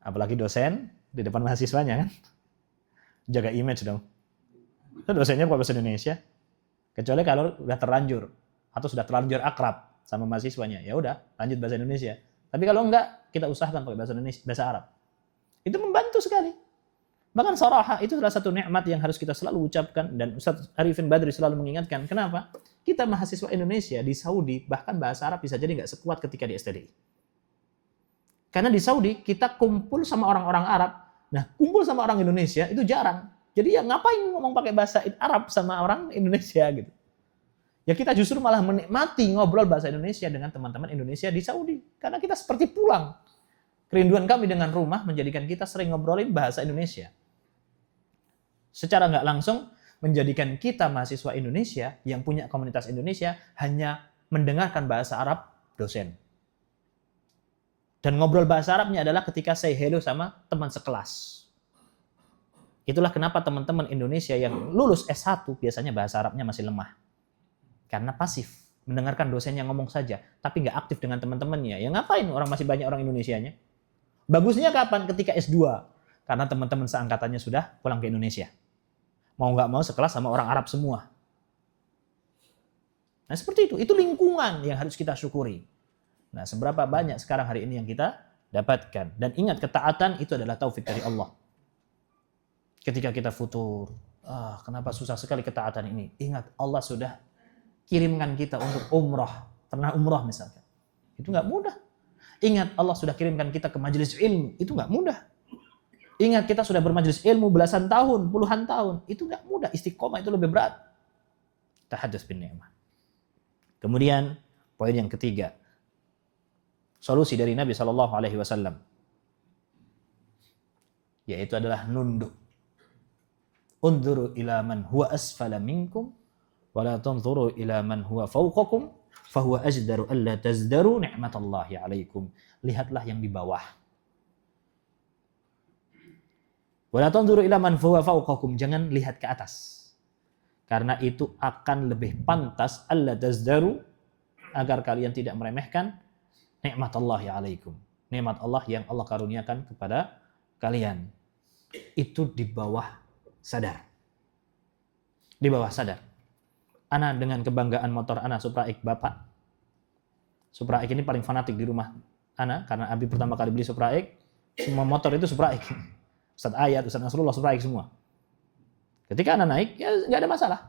Apalagi dosen di depan mahasiswanya kan. Jaga image dong. Itu dosennya pakai bahasa Indonesia. Kecuali kalau udah terlanjur atau sudah terlanjur akrab sama mahasiswanya, ya udah lanjut bahasa Indonesia. Tapi kalau enggak, kita usahakan pakai bahasa Indonesia, bahasa Arab. Itu membantu sekali. Bahkan saraha itu salah satu nikmat yang harus kita selalu ucapkan, dan Ustaz Arifin Badri selalu mengingatkan. Kenapa? Kita mahasiswa Indonesia di Saudi, bahkan bahasa Arab bisa jadi nggak sekuat ketika di STDI. Karena di Saudi kita kumpul sama orang-orang Arab. Nah, kumpul sama orang Indonesia itu jarang. Jadi ya ngapain ngomong pakai bahasa Arab sama orang Indonesia gitu. Ya kita justru malah menikmati ngobrol bahasa Indonesia dengan teman-teman Indonesia di Saudi. Karena kita seperti pulang. Kerinduan kami dengan rumah menjadikan kita sering ngobrolin bahasa Indonesia. Secara nggak langsung menjadikan kita mahasiswa Indonesia yang punya komunitas Indonesia hanya mendengarkan bahasa Arab dosen. Dan ngobrol bahasa Arabnya adalah ketika say hello sama teman sekelas. Itulah kenapa teman-teman Indonesia yang lulus S1 biasanya bahasa Arabnya masih lemah. Karena pasif, mendengarkan dosennya ngomong saja, tapi nggak aktif dengan teman-temannya. Ya ngapain orang masih banyak orang Indonesianya? Bagusnya kapan? Ketika S2. Karena teman-teman seangkatannya sudah pulang ke Indonesia. Mau nggak mau sekelas sama orang Arab semua. Nah seperti itu lingkungan yang harus kita syukuri. Nah seberapa banyak sekarang hari ini yang kita dapatkan. Dan ingat, ketaatan itu adalah taufik dari Allah. Ketika kita futur, kenapa susah sekali ketaatan ini? Ingat, Allah sudah kirimkan kita untuk umrah. Pernah umrah misalkan. Itu nggak mudah. Ingat, Allah sudah kirimkan kita ke majelis ilmu. Itu nggak mudah. Ingat, kita sudah bermajelis ilmu belasan tahun, puluhan tahun. Itu nggak mudah. Istiqomah itu lebih berat. Tahadduts bin ni'mah. Kemudian poin yang ketiga, solusi dari Nabi SAW, yaitu adalah nunduk. Unzuru ila man huwa asfala minkum wa la tanzuru ila man huwa fawqakum fahuwa ajdaru alla tazdaru ni'matallahi 'alaikum. Lihatlah yang di bawah. Wa la tanzuru ila man huwa fawqakum, jangan lihat ke atas. Karena itu akan lebih pantas alla tazdaru, agar kalian tidak meremehkan ni'matallahi 'alaikum. Nikmat Allah yang Allah karuniakan kepada kalian. Itu di bawah sadar. Di bawah sadar. Ana dengan kebanggaan motor Ana Supra X Bapak. Supra X ini paling fanatik di rumah Ana, karena Abi pertama kali beli Supra X, semua motor itu Supra X. Ustaz Ayat, Ustaz Nasrullah Supra X semua. Ketika Ana naik, ya nggak ada masalah.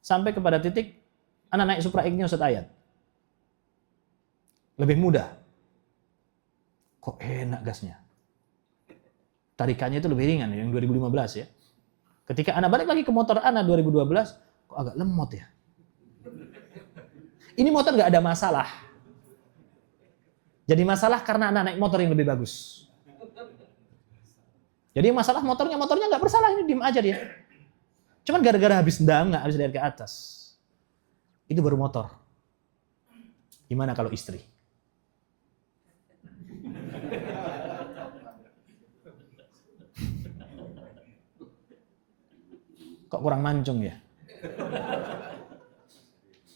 Sampai kepada titik Ana naik Supra X-nya Ustaz Ayat. Lebih mudah. Kok enak gasnya? Tarikannya itu lebih ringan yang 2015 ya. Ketika Ana balik lagi ke motor Ana 2012, kok agak lemot ya. Ini motor nggak ada masalah. Jadi masalah karena Ana naik motor yang lebih bagus. Jadi masalah motornya nggak bersalah, ini diem aja dia. Cuman gara-gara habis nggak habis dari ke atas. Itu baru motor. Gimana kalau istri? Kok kurang mancung ya?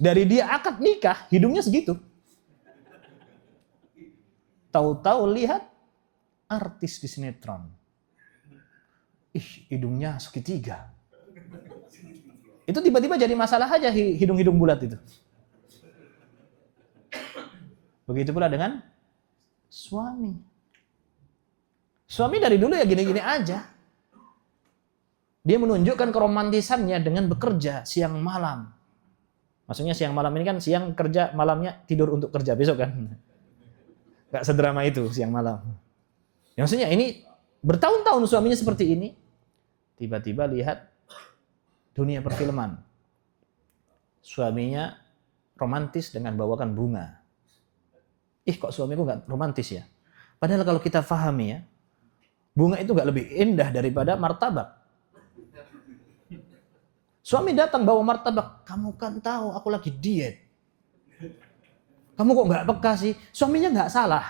Dari dia akad nikah, hidungnya segitu. Tahu-tahu lihat artis di sinetron. Hidungnya segitiga. Itu tiba-tiba jadi masalah aja hidung-hidung bulat itu. Begitu pula dengan suami. Suami dari dulu ya gini-gini aja. Dia menunjukkan keromantisannya dengan bekerja siang malam. Maksudnya siang malam ini kan siang kerja, malamnya tidur untuk kerja besok kan. Gak sedrama itu siang malam. Ya, maksudnya ini bertahun-tahun suaminya seperti ini. Tiba-tiba lihat dunia perfilman. Suaminya romantis dengan bawakan bunga. Kok suamiku gak romantis ya? Padahal kalau kita pahami ya, bunga itu gak lebih indah daripada martabak. Suami datang bawa martabak, kamu kan tahu aku lagi diet. Kamu kok nggak peka sih? Suaminya nggak salah.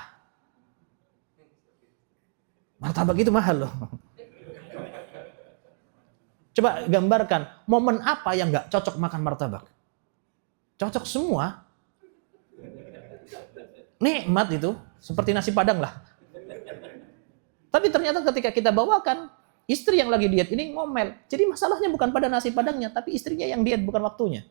Martabak itu mahal loh. Coba gambarkan momen apa yang nggak cocok makan martabak? Cocok semua. Nikmat itu, seperti nasi padang lah. Tapi ternyata ketika kita bawakan, Istri yang lagi diet ini ngomel. Jadi masalahnya bukan pada nasi padangnya, tapi istrinya yang diet, bukan waktunya.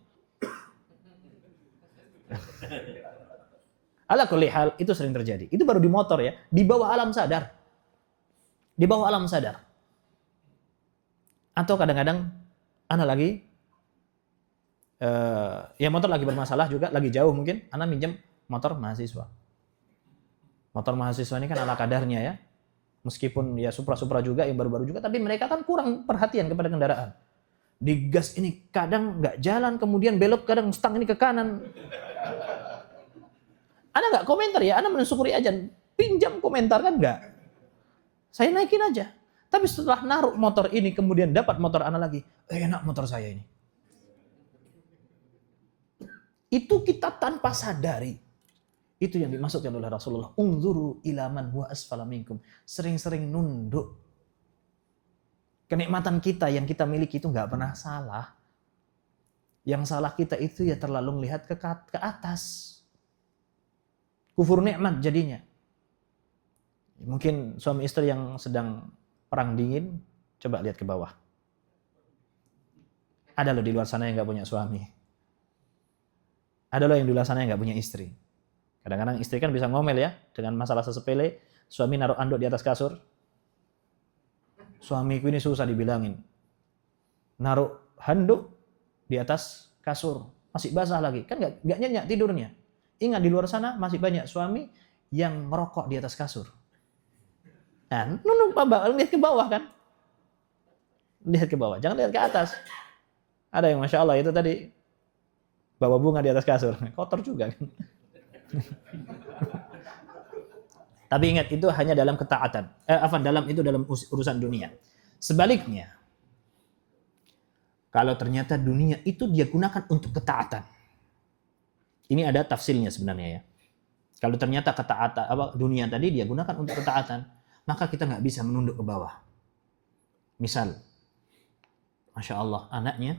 Ala kulli hal, itu sering terjadi. Itu baru di motor ya, di bawah alam sadar. Di bawah alam sadar. Atau kadang-kadang ana lagi ya motor lagi bermasalah juga, lagi jauh mungkin, ana minjem motor mahasiswa. Motor mahasiswa ini kan ala kadarnya ya. Meskipun ya Supra-Supra juga yang baru-baru juga, tapi mereka kan kurang perhatian kepada kendaraan. Digas ini kadang nggak jalan, kemudian belok, kadang stang ini ke kanan. Anda nggak komentar ya, Anda mensyukuri aja. Pinjam komentar kan nggak. Saya naikin aja. Tapi setelah naruh motor ini, kemudian dapat motor Anda lagi. Enak motor saya ini. Itu kita tanpa sadari. Itu yang dimaksudkan oleh Rasulullah. Unzuru ila man huwa asfala minkum. Sering-sering nunduk. Kenikmatan kita yang kita miliki itu nggak pernah salah. Yang salah kita itu ya terlalu melihat ke atas. Kufur nikmat jadinya. Mungkin suami istri yang sedang perang dingin, coba lihat ke bawah. Ada loh di luar sana yang nggak punya suami. Ada loh yang di luar sana yang nggak punya istri. Kadang-kadang istri kan bisa ngomel ya, dengan masalah sesepele, suami naruh anduk di atas kasur. Suamiku ini susah dibilangin. Naruh handuk di atas kasur, masih basah lagi. Kan nggak nyenyak tidurnya. Ingat di luar sana masih banyak suami yang merokok di atas kasur. Nah, lihat ke bawah kan. Lihat ke bawah, jangan lihat ke atas. Ada yang Masya Allah itu tadi bawa bunga di atas kasur. Kotor juga kan. Tapi ingat itu hanya dalam ketaatan. Dalam urusan dunia. Sebaliknya, kalau ternyata dunia itu dia gunakan untuk ketaatan. Ini ada tafsirnya sebenarnya ya. Kalau ternyata dunia tadi dia gunakan untuk ketaatan, maka kita nggak bisa menunduk ke bawah. Misal, Masya Allah, anaknya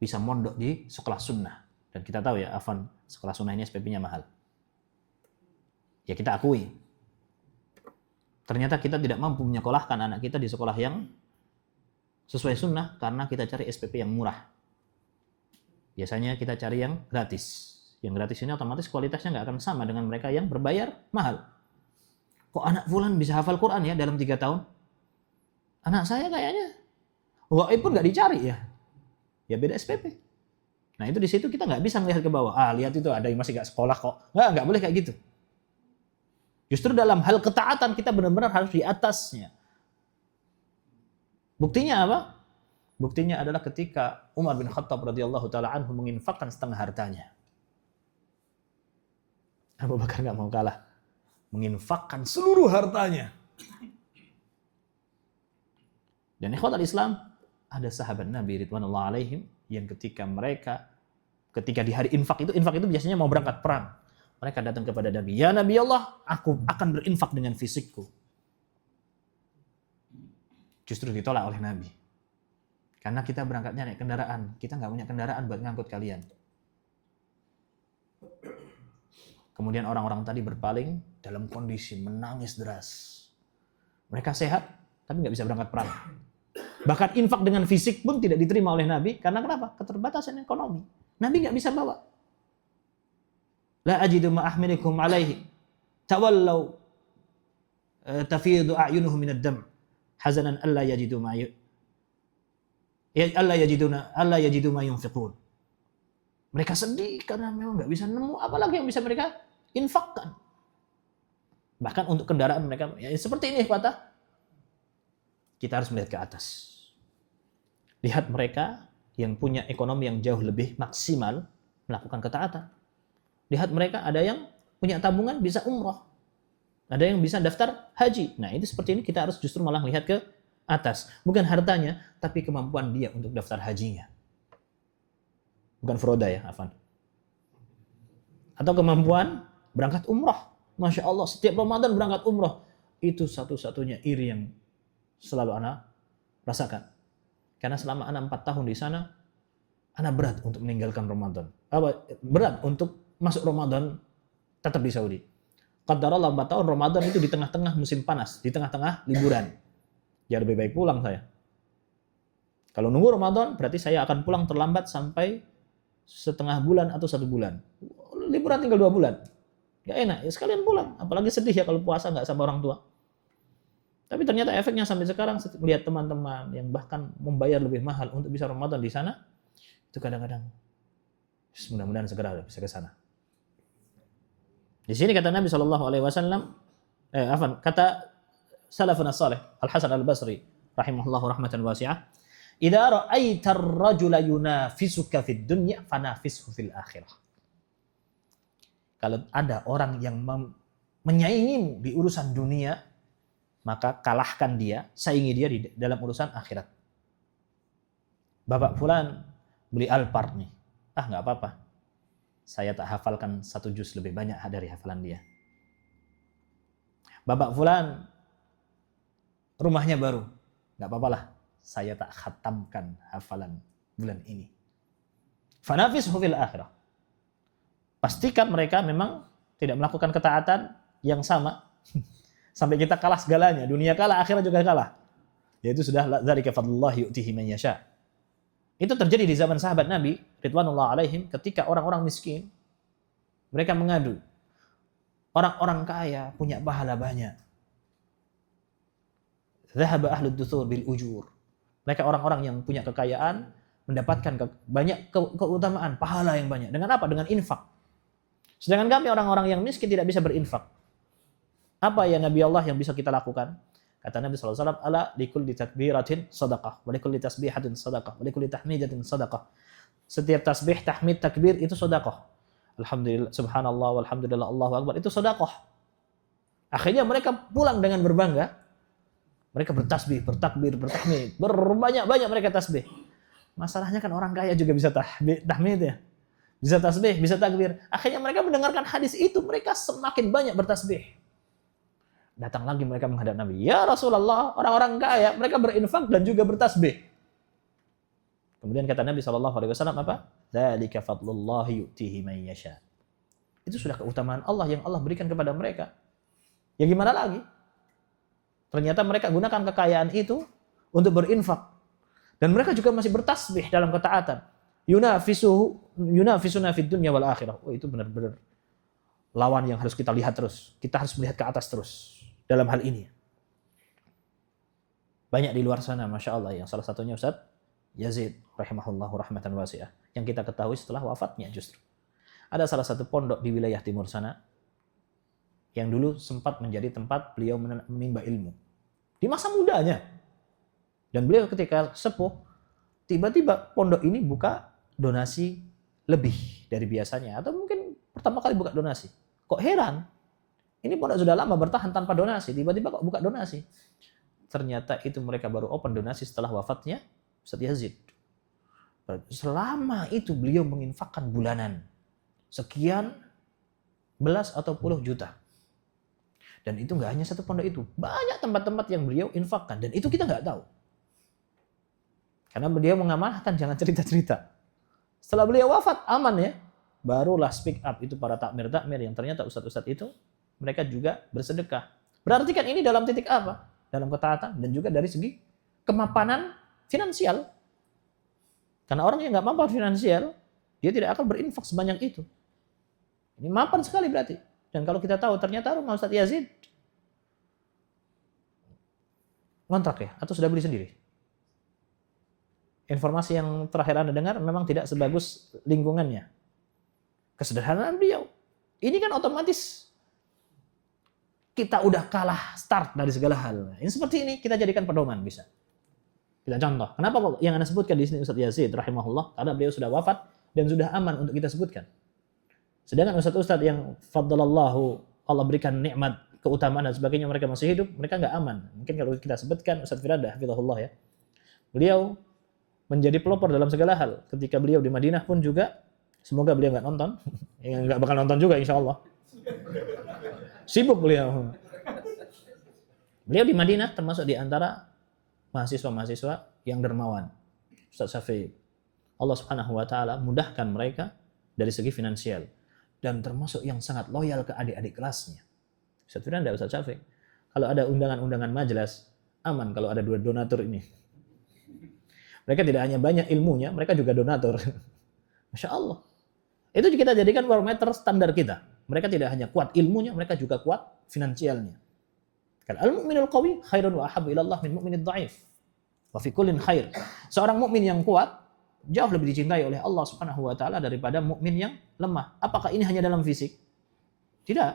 bisa mondok di sekolah sunnah. Dan kita tahu ya, sekolah sunnah ini SPP-nya mahal. Ya kita akui. Ternyata kita tidak mampu menyekolahkan anak kita di sekolah yang sesuai sunnah karena kita cari SPP yang murah. Biasanya kita cari yang gratis. Yang gratis ini otomatis kualitasnya nggak akan sama dengan mereka yang berbayar mahal. Kok anak fulan bisa hafal Quran ya dalam 3 tahun? Anak saya kayaknya gaib pun nggak dicari ya. Ya beda SPP. Nah itu di situ kita nggak bisa melihat ke bawah. Lihat itu ada yang masih nggak sekolah kok. Nggak boleh kayak gitu. Justru dalam hal ketaatan kita benar-benar harus di atasnya. Buktinya apa? Buktinya adalah ketika Umar bin Khattab radhiyallahu taala anhu menginfakkan setengah hartanya. Abu Bakar nggak mau kalah, menginfakkan seluruh hartanya. Dan ikhwatul Islam, ada sahabat Nabi ridwanullah alaihim yang ketika di hari infak itu biasanya mau berangkat perang. Mereka datang kepada Nabi, "Ya Nabi Allah, aku akan berinfak dengan fisikku." Justru ditolak oleh Nabi. Karena kita berangkatnya naik kendaraan, kita nggak punya kendaraan buat ngangkut kalian. Kemudian orang-orang tadi berpaling dalam kondisi menangis deras. Mereka sehat, tapi nggak bisa berangkat perang. Bahkan infak dengan fisik pun tidak diterima oleh Nabi. Karena kenapa? Keterbatasan ekonomi. Nabi nggak bisa bawa. La ajidu ma'ahmilikum alaihi. Tawallau tafidu a'yunuhum minad dam. Hazanan alla yajidu alla yajidu ma yunfiqun. Mereka sedih karena memang nggak bisa nemu. Apalagi yang bisa mereka infakkan. Bahkan untuk kendaraan mereka. Ya, seperti ini kata. Kita harus melihat ke atas. Lihat mereka yang punya ekonomi yang jauh lebih maksimal melakukan ketaatan. Lihat mereka ada yang punya tabungan bisa umroh. Ada yang bisa daftar haji. Nah itu seperti ini kita harus justru malah melihat ke atas. Bukan hartanya, tapi kemampuan dia untuk daftar hajinya. Bukan furoda ya, Afan. Atau kemampuan berangkat umroh. Masya Allah, setiap Ramadan berangkat umroh. Itu satu-satunya iri yang selalu Ana rasakan. Karena selama Ana 4 tahun di sana, Ana berat untuk meninggalkan Ramadan. Berat untuk masuk Ramadan tetap di Saudi. Qadarullah 4 tahun Ramadan itu di tengah-tengah musim panas, di tengah-tengah liburan. Ya lebih baik pulang saya. Kalau nunggu Ramadan, berarti saya akan pulang terlambat sampai setengah bulan atau 1 bulan. Liburan tinggal 2 bulan. Gak enak, ya sekalian pulang. Apalagi sedih ya kalau puasa nggak sama orang tua. Tapi ternyata efeknya sampai sekarang, melihat teman-teman yang bahkan membayar lebih mahal untuk bisa Ramadan di sana, itu kadang-kadang mudah-mudahan segera bisa ke sana. Di sini kata Nabi SAW, kata salafun as-salih, Al-Hasan Al-Basri, rahimahullahu rahmatan wasi'ah, idza ra'aita ar-rajula yunafisuka fid dunya fanafishu fil akhirah. Kalau ada orang yang menyaingimu di urusan dunia, maka kalahkan dia, saingi dia di dalam urusan akhirat. Bapak fulan beli Alphard nih. Nggak apa-apa. Saya tak hafalkan 1 juz lebih banyak dari hafalan dia. Bapak fulan rumahnya baru. Nggak apa-apalah. Saya tak khatamkan hafalan bulan ini. Fanafishu fil akhirah. Pastikan mereka memang tidak melakukan ketaatan yang sama. Sampai kita kalah segalanya. Dunia kalah, akhirat juga kalah. Yaitu sudah dzalika fadlullah yu'tihi man yasha. Itu terjadi di zaman sahabat Nabi ridwanullah alaihim ketika orang-orang miskin mereka mengadu. Orang-orang kaya punya pahala banyak. Dhahaba ahlud duthur bil ujur. Mereka orang-orang yang punya kekayaan mendapatkan banyak keutamaan, pahala yang banyak. Dengan apa? Dengan infak. Sedangkan kami orang-orang yang miskin tidak bisa berinfak. Apa ya Nabi Allah yang bisa kita lakukan? Kata Nabi SAW, ala likulli takbiratin sadaqah, wa likulli tasbihatin sadaqah, wa likulli tahmidatin sadaqah. Setiap tasbih, tahmid, takbir itu sedekah. Alhamdulillah, subhanallah, walhamdulillah, Allahu akbar, itu sedekah. Akhirnya mereka pulang dengan berbangga. Mereka bertasbih, bertakbir, bertahmid, berbanyak-banyak mereka tasbih. Masalahnya kan orang kaya juga bisa tahmid ya. Bisa tasbih, bisa takbir. Akhirnya mereka mendengarkan hadis itu, mereka semakin banyak bertasbih. Datang lagi mereka menghadap Nabi. Ya Rasulullah, orang-orang kaya, mereka berinfak dan juga bertasbih. Kemudian kata Nabi SAW apa? Dzalika fadlullahi yu'tihi man yasha. Itu sudah keutamaan Allah yang Allah berikan kepada mereka. Ya gimana lagi? Ternyata mereka gunakan kekayaan itu untuk berinfak. Dan mereka juga masih bertasbih dalam ketaatan. Yunafisuna fid dunya wal akhirah. Oh, itu benar-benar lawan yang harus kita lihat terus. Kita harus melihat ke atas terus dalam hal ini. Banyak di luar sana, Masya Allah. Yang salah satunya Ustaz Yazid, rahimahullahu rahmatan wasi'ah. Yang kita ketahui setelah wafatnya justru. Ada salah satu pondok di wilayah timur sana, yang dulu sempat menjadi tempat beliau menimba ilmu. Di masa mudanya. Dan beliau ketika sepuh, tiba-tiba pondok ini buka donasi lebih dari biasanya. Atau mungkin pertama kali buka donasi. Kok heran? Ini pondok sudah lama bertahan tanpa donasi. Tiba-tiba kok buka donasi? Ternyata itu mereka baru open donasi setelah wafatnya Ustaz Yazid. Selama itu beliau menginfakkan bulanan. Sekian belas atau puluh juta. Dan itu nggak hanya satu pondok itu. Banyak tempat-tempat yang beliau infakkan. Dan itu kita nggak tahu. Karena beliau mengamanahkan jangan cerita-cerita. Setelah beliau wafat, aman ya. Barulah speak up itu para takmir-takmir yang ternyata ustadz-ustadz itu mereka juga bersedekah. Berarti kan ini dalam titik apa? Dalam ketaatan dan juga dari segi kemapanan finansial. Karena orang yang nggak mampu finansial, dia tidak akan berinfak sebanyak itu. Ini mapan sekali berarti. Dan kalau kita tahu ternyata rumah Ustaz Yazid kontrak ya, atau sudah beli sendiri. Informasi yang terakhir Anda dengar memang tidak sebagus lingkungannya. Kesederhanaan beliau. Ini kan otomatis kita udah kalah start dari segala hal. Ini seperti ini kita jadikan pedoman bisa. Kita contoh. Kenapa kok yang Anda sebutkan di sini Ustaz Yazid rahimahullah? Karena beliau sudah wafat dan sudah aman untuk kita sebutkan. Sedangkan ustadz-ustadz yang faddalallahu Allah berikan nikmat, keutamaan dan sebagainya mereka masih hidup, mereka nggak aman. Mungkin kalau kita sebutkan Ustadz Firanda hafizahullah ya. Beliau menjadi pelopor dalam segala hal. Ketika beliau di Madinah pun juga, semoga beliau nggak nonton, nggak bakal nonton juga insya Allah. Sibuk beliau. Beliau di Madinah termasuk di antara mahasiswa-mahasiswa yang dermawan. Ustadz Syafi'i. Allah Subhanahu wa taala mudahkan mereka dari segi finansial dan termasuk yang sangat loyal ke adik-adik kelasnya. Ustadz Firanda, Ustadz Syafi'i. Kalau ada undangan-undangan majelis, aman kalau ada dua donatur ini. Mereka tidak hanya banyak ilmunya, mereka juga donatur. Masya Allah. Itu kita jadikan barometer standar kita. Mereka tidak hanya kuat ilmunya, mereka juga kuat finansialnya. Kan al-mu'minul qawi khairun wa ahabbu ilallah min mu'minid dha'if. Wa fi kullin khair. Seorang mukmin yang kuat jauh lebih dicintai oleh Allah Subhanahu wa taala daripada mukmin yang lemah. Apakah ini hanya dalam fisik? Tidak.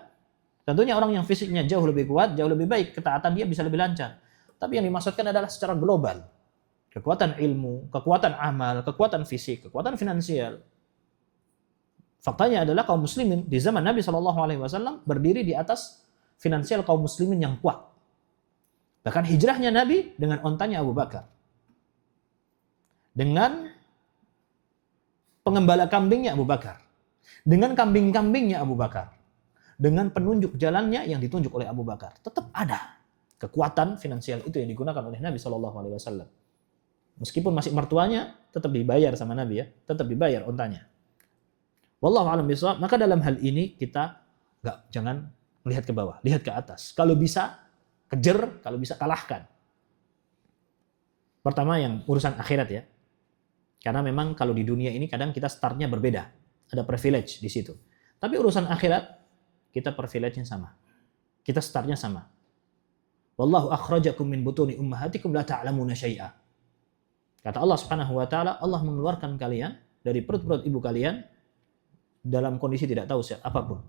Tentunya orang yang fisiknya jauh lebih kuat, jauh lebih baik, ketaatan dia bisa lebih lancar. Tapi yang dimaksudkan adalah secara global. Kekuatan ilmu, kekuatan amal, kekuatan fisik, kekuatan finansial. Faktanya adalah kaum muslimin di zaman Nabi SAW berdiri di atas finansial kaum muslimin yang kuat. Bahkan hijrahnya Nabi dengan ontanya Abu Bakar. Dengan pengembala kambingnya Abu Bakar. Dengan kambing-kambingnya Abu Bakar. Dengan penunjuk jalannya yang ditunjuk oleh Abu Bakar. Tetap ada kekuatan finansial itu yang digunakan oleh Nabi SAW. Meskipun masih mertuanya, tetap dibayar sama Nabi ya. Tetap dibayar ontanya. Wallahu a'lam bishawab. Maka dalam hal ini kita jangan melihat ke bawah, lihat ke atas. Kalau bisa kejar, kalau bisa kalahkan. Pertama yang urusan akhirat ya. Karena memang kalau di dunia ini kadang kita startnya berbeda. Ada privilege di situ. Tapi urusan akhirat, kita privilege-nya sama. Kita startnya sama. Wallahu akhrajakum min butuni ummahatikum la ta'lamuna syai'a. Kata Allah Subhanahu wa taala, Allah mengeluarkan kalian dari perut-perut ibu kalian dalam kondisi tidak tahu apapun.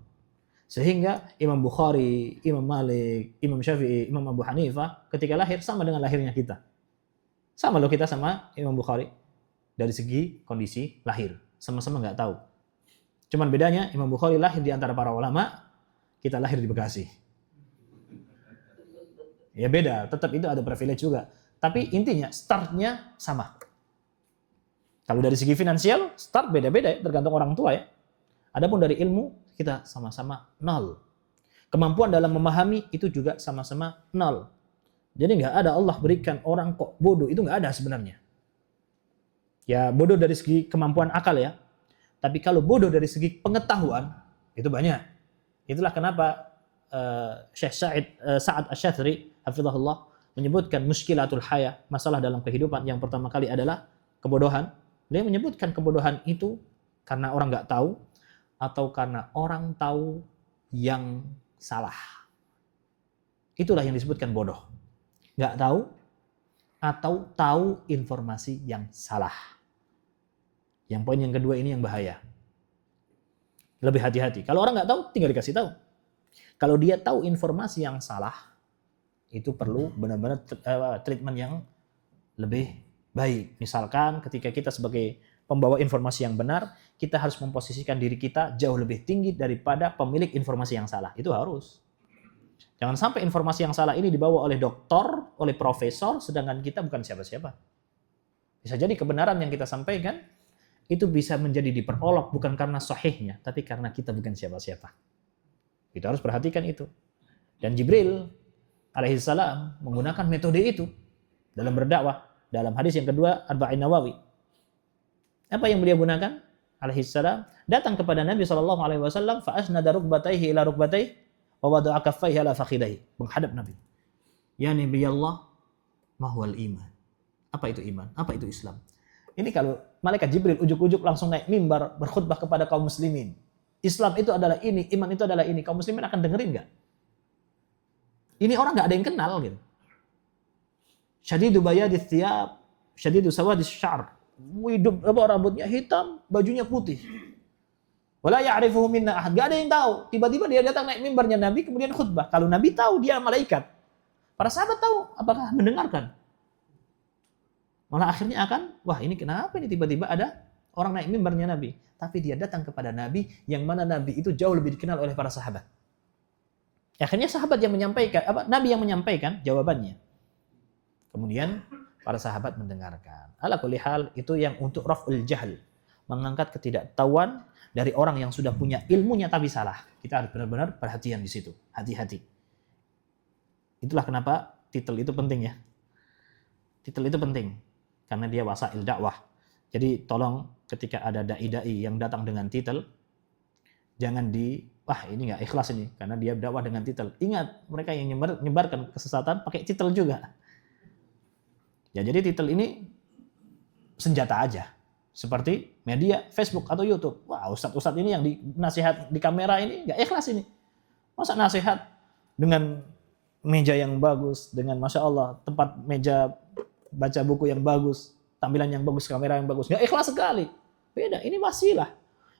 Sehingga Imam Bukhari, Imam Malik, Imam Syafi'i, Imam Abu Hanifah ketika lahir sama dengan lahirnya kita. Sama loh kita sama Imam Bukhari dari segi kondisi lahir. Sama-sama nggak tahu. Cuman bedanya Imam Bukhari lahir di antara para ulama, kita lahir di Bekasi. Ya beda, tetap itu ada privilege juga. Tapi intinya startnya sama. Kalau dari segi finansial, start beda-beda ya, tergantung orang tua ya. Adapun dari ilmu, kita sama-sama nol. Kemampuan dalam memahami itu juga sama-sama nol. Jadi nggak ada Allah berikan orang kok bodoh, itu nggak ada sebenarnya. Ya bodoh dari segi kemampuan akal ya. Tapi kalau bodoh dari segi pengetahuan, itu banyak. Itulah kenapa Syekh Sa'ad Asy-Syadzili hafizahullah menyebutkan muskilatul haya, masalah dalam kehidupan yang pertama kali adalah kebodohan. Dia menyebutkan kebodohan itu karena orang nggak tahu, atau karena orang tahu yang salah. Itulah yang disebutkan bodoh. Nggak tahu atau tahu informasi yang salah. Yang poin yang kedua ini yang bahaya. Lebih hati-hati. Kalau orang nggak tahu, tinggal dikasih tahu. Kalau dia tahu informasi yang salah, itu perlu benar-benar treatment yang lebih baik. Misalkan ketika kita sebagai pembawa informasi yang benar, kita harus memposisikan diri kita jauh lebih tinggi daripada pemilik informasi yang salah. Itu harus. Jangan sampai informasi yang salah ini dibawa oleh doktor, oleh profesor, sedangkan kita bukan siapa-siapa. Bisa jadi kebenaran yang kita sampaikan, itu bisa menjadi diperolok bukan karena sahihnya, tapi karena kita bukan siapa-siapa. Kita harus perhatikan itu. Dan Jibril alaihissalam menggunakan metode itu dalam berdakwah. Dalam hadis yang kedua, Arba'in Nawawi. Apa yang beliau gunakan? Alaihissalam datang kepada Nabi SAW, fa asnada rukbatayhi ila rukbatayhi wa wada'a kaffayhi ala fakhidayhi. Menghadap Nabi. Ya Nabi Allah, ma huwal iman? Apa itu iman? Apa itu Islam? Ini kalau malaikat Jibril ujuk-ujuk langsung naik mimbar berkhutbah kepada kaum muslimin. Islam itu adalah ini, iman itu adalah ini. Kaum muslimin akan dengerin nggak? Ini orang nggak ada yang kenal gitu. Syadidu bayadith thiyab, syadidu sawadis syar. Hidup rambutnya hitam, bajunya putih. Wala ya'rifuhu minna ahad. Gak ada yang tahu. Tiba-tiba dia datang naik mimbarnya Nabi kemudian khutbah. Kalau Nabi tahu dia malaikat. Para sahabat tahu apakah mendengarkan? Malah akhirnya akan, wah ini kenapa ini tiba-tiba ada orang naik mimbarnya Nabi. Tapi dia datang kepada Nabi yang mana Nabi itu jauh lebih dikenal oleh para sahabat. Akhirnya sahabat yang menyampaikan, Nabi yang menyampaikan jawabannya. Kemudian para sahabat mendengarkan. Ala kulli hal itu yang untuk raf'ul jahl, mengangkat ketidaktahuan dari orang yang sudah punya ilmunya tapi salah. Kita harus benar-benar perhatian di situ, hati-hati. Itulah kenapa titel itu penting ya. Titel itu penting karena dia wasail dakwah. Jadi tolong ketika ada dai-dai yang datang dengan titel, jangan wah ini nggak ikhlas ini karena dia dakwah dengan titel. Ingat mereka yang nyebarkan kesesatan pakai titel juga. Ya, jadi titel ini senjata aja. Seperti media Facebook atau YouTube. Wah, ustadz-ustadz ini yang nasihat di kamera ini nggak ikhlas ini. Masa nasihat dengan meja yang bagus, dengan Masya Allah, tempat meja baca buku yang bagus, tampilan yang bagus, kamera yang bagus. Nggak ikhlas sekali. Beda, ini wasilah.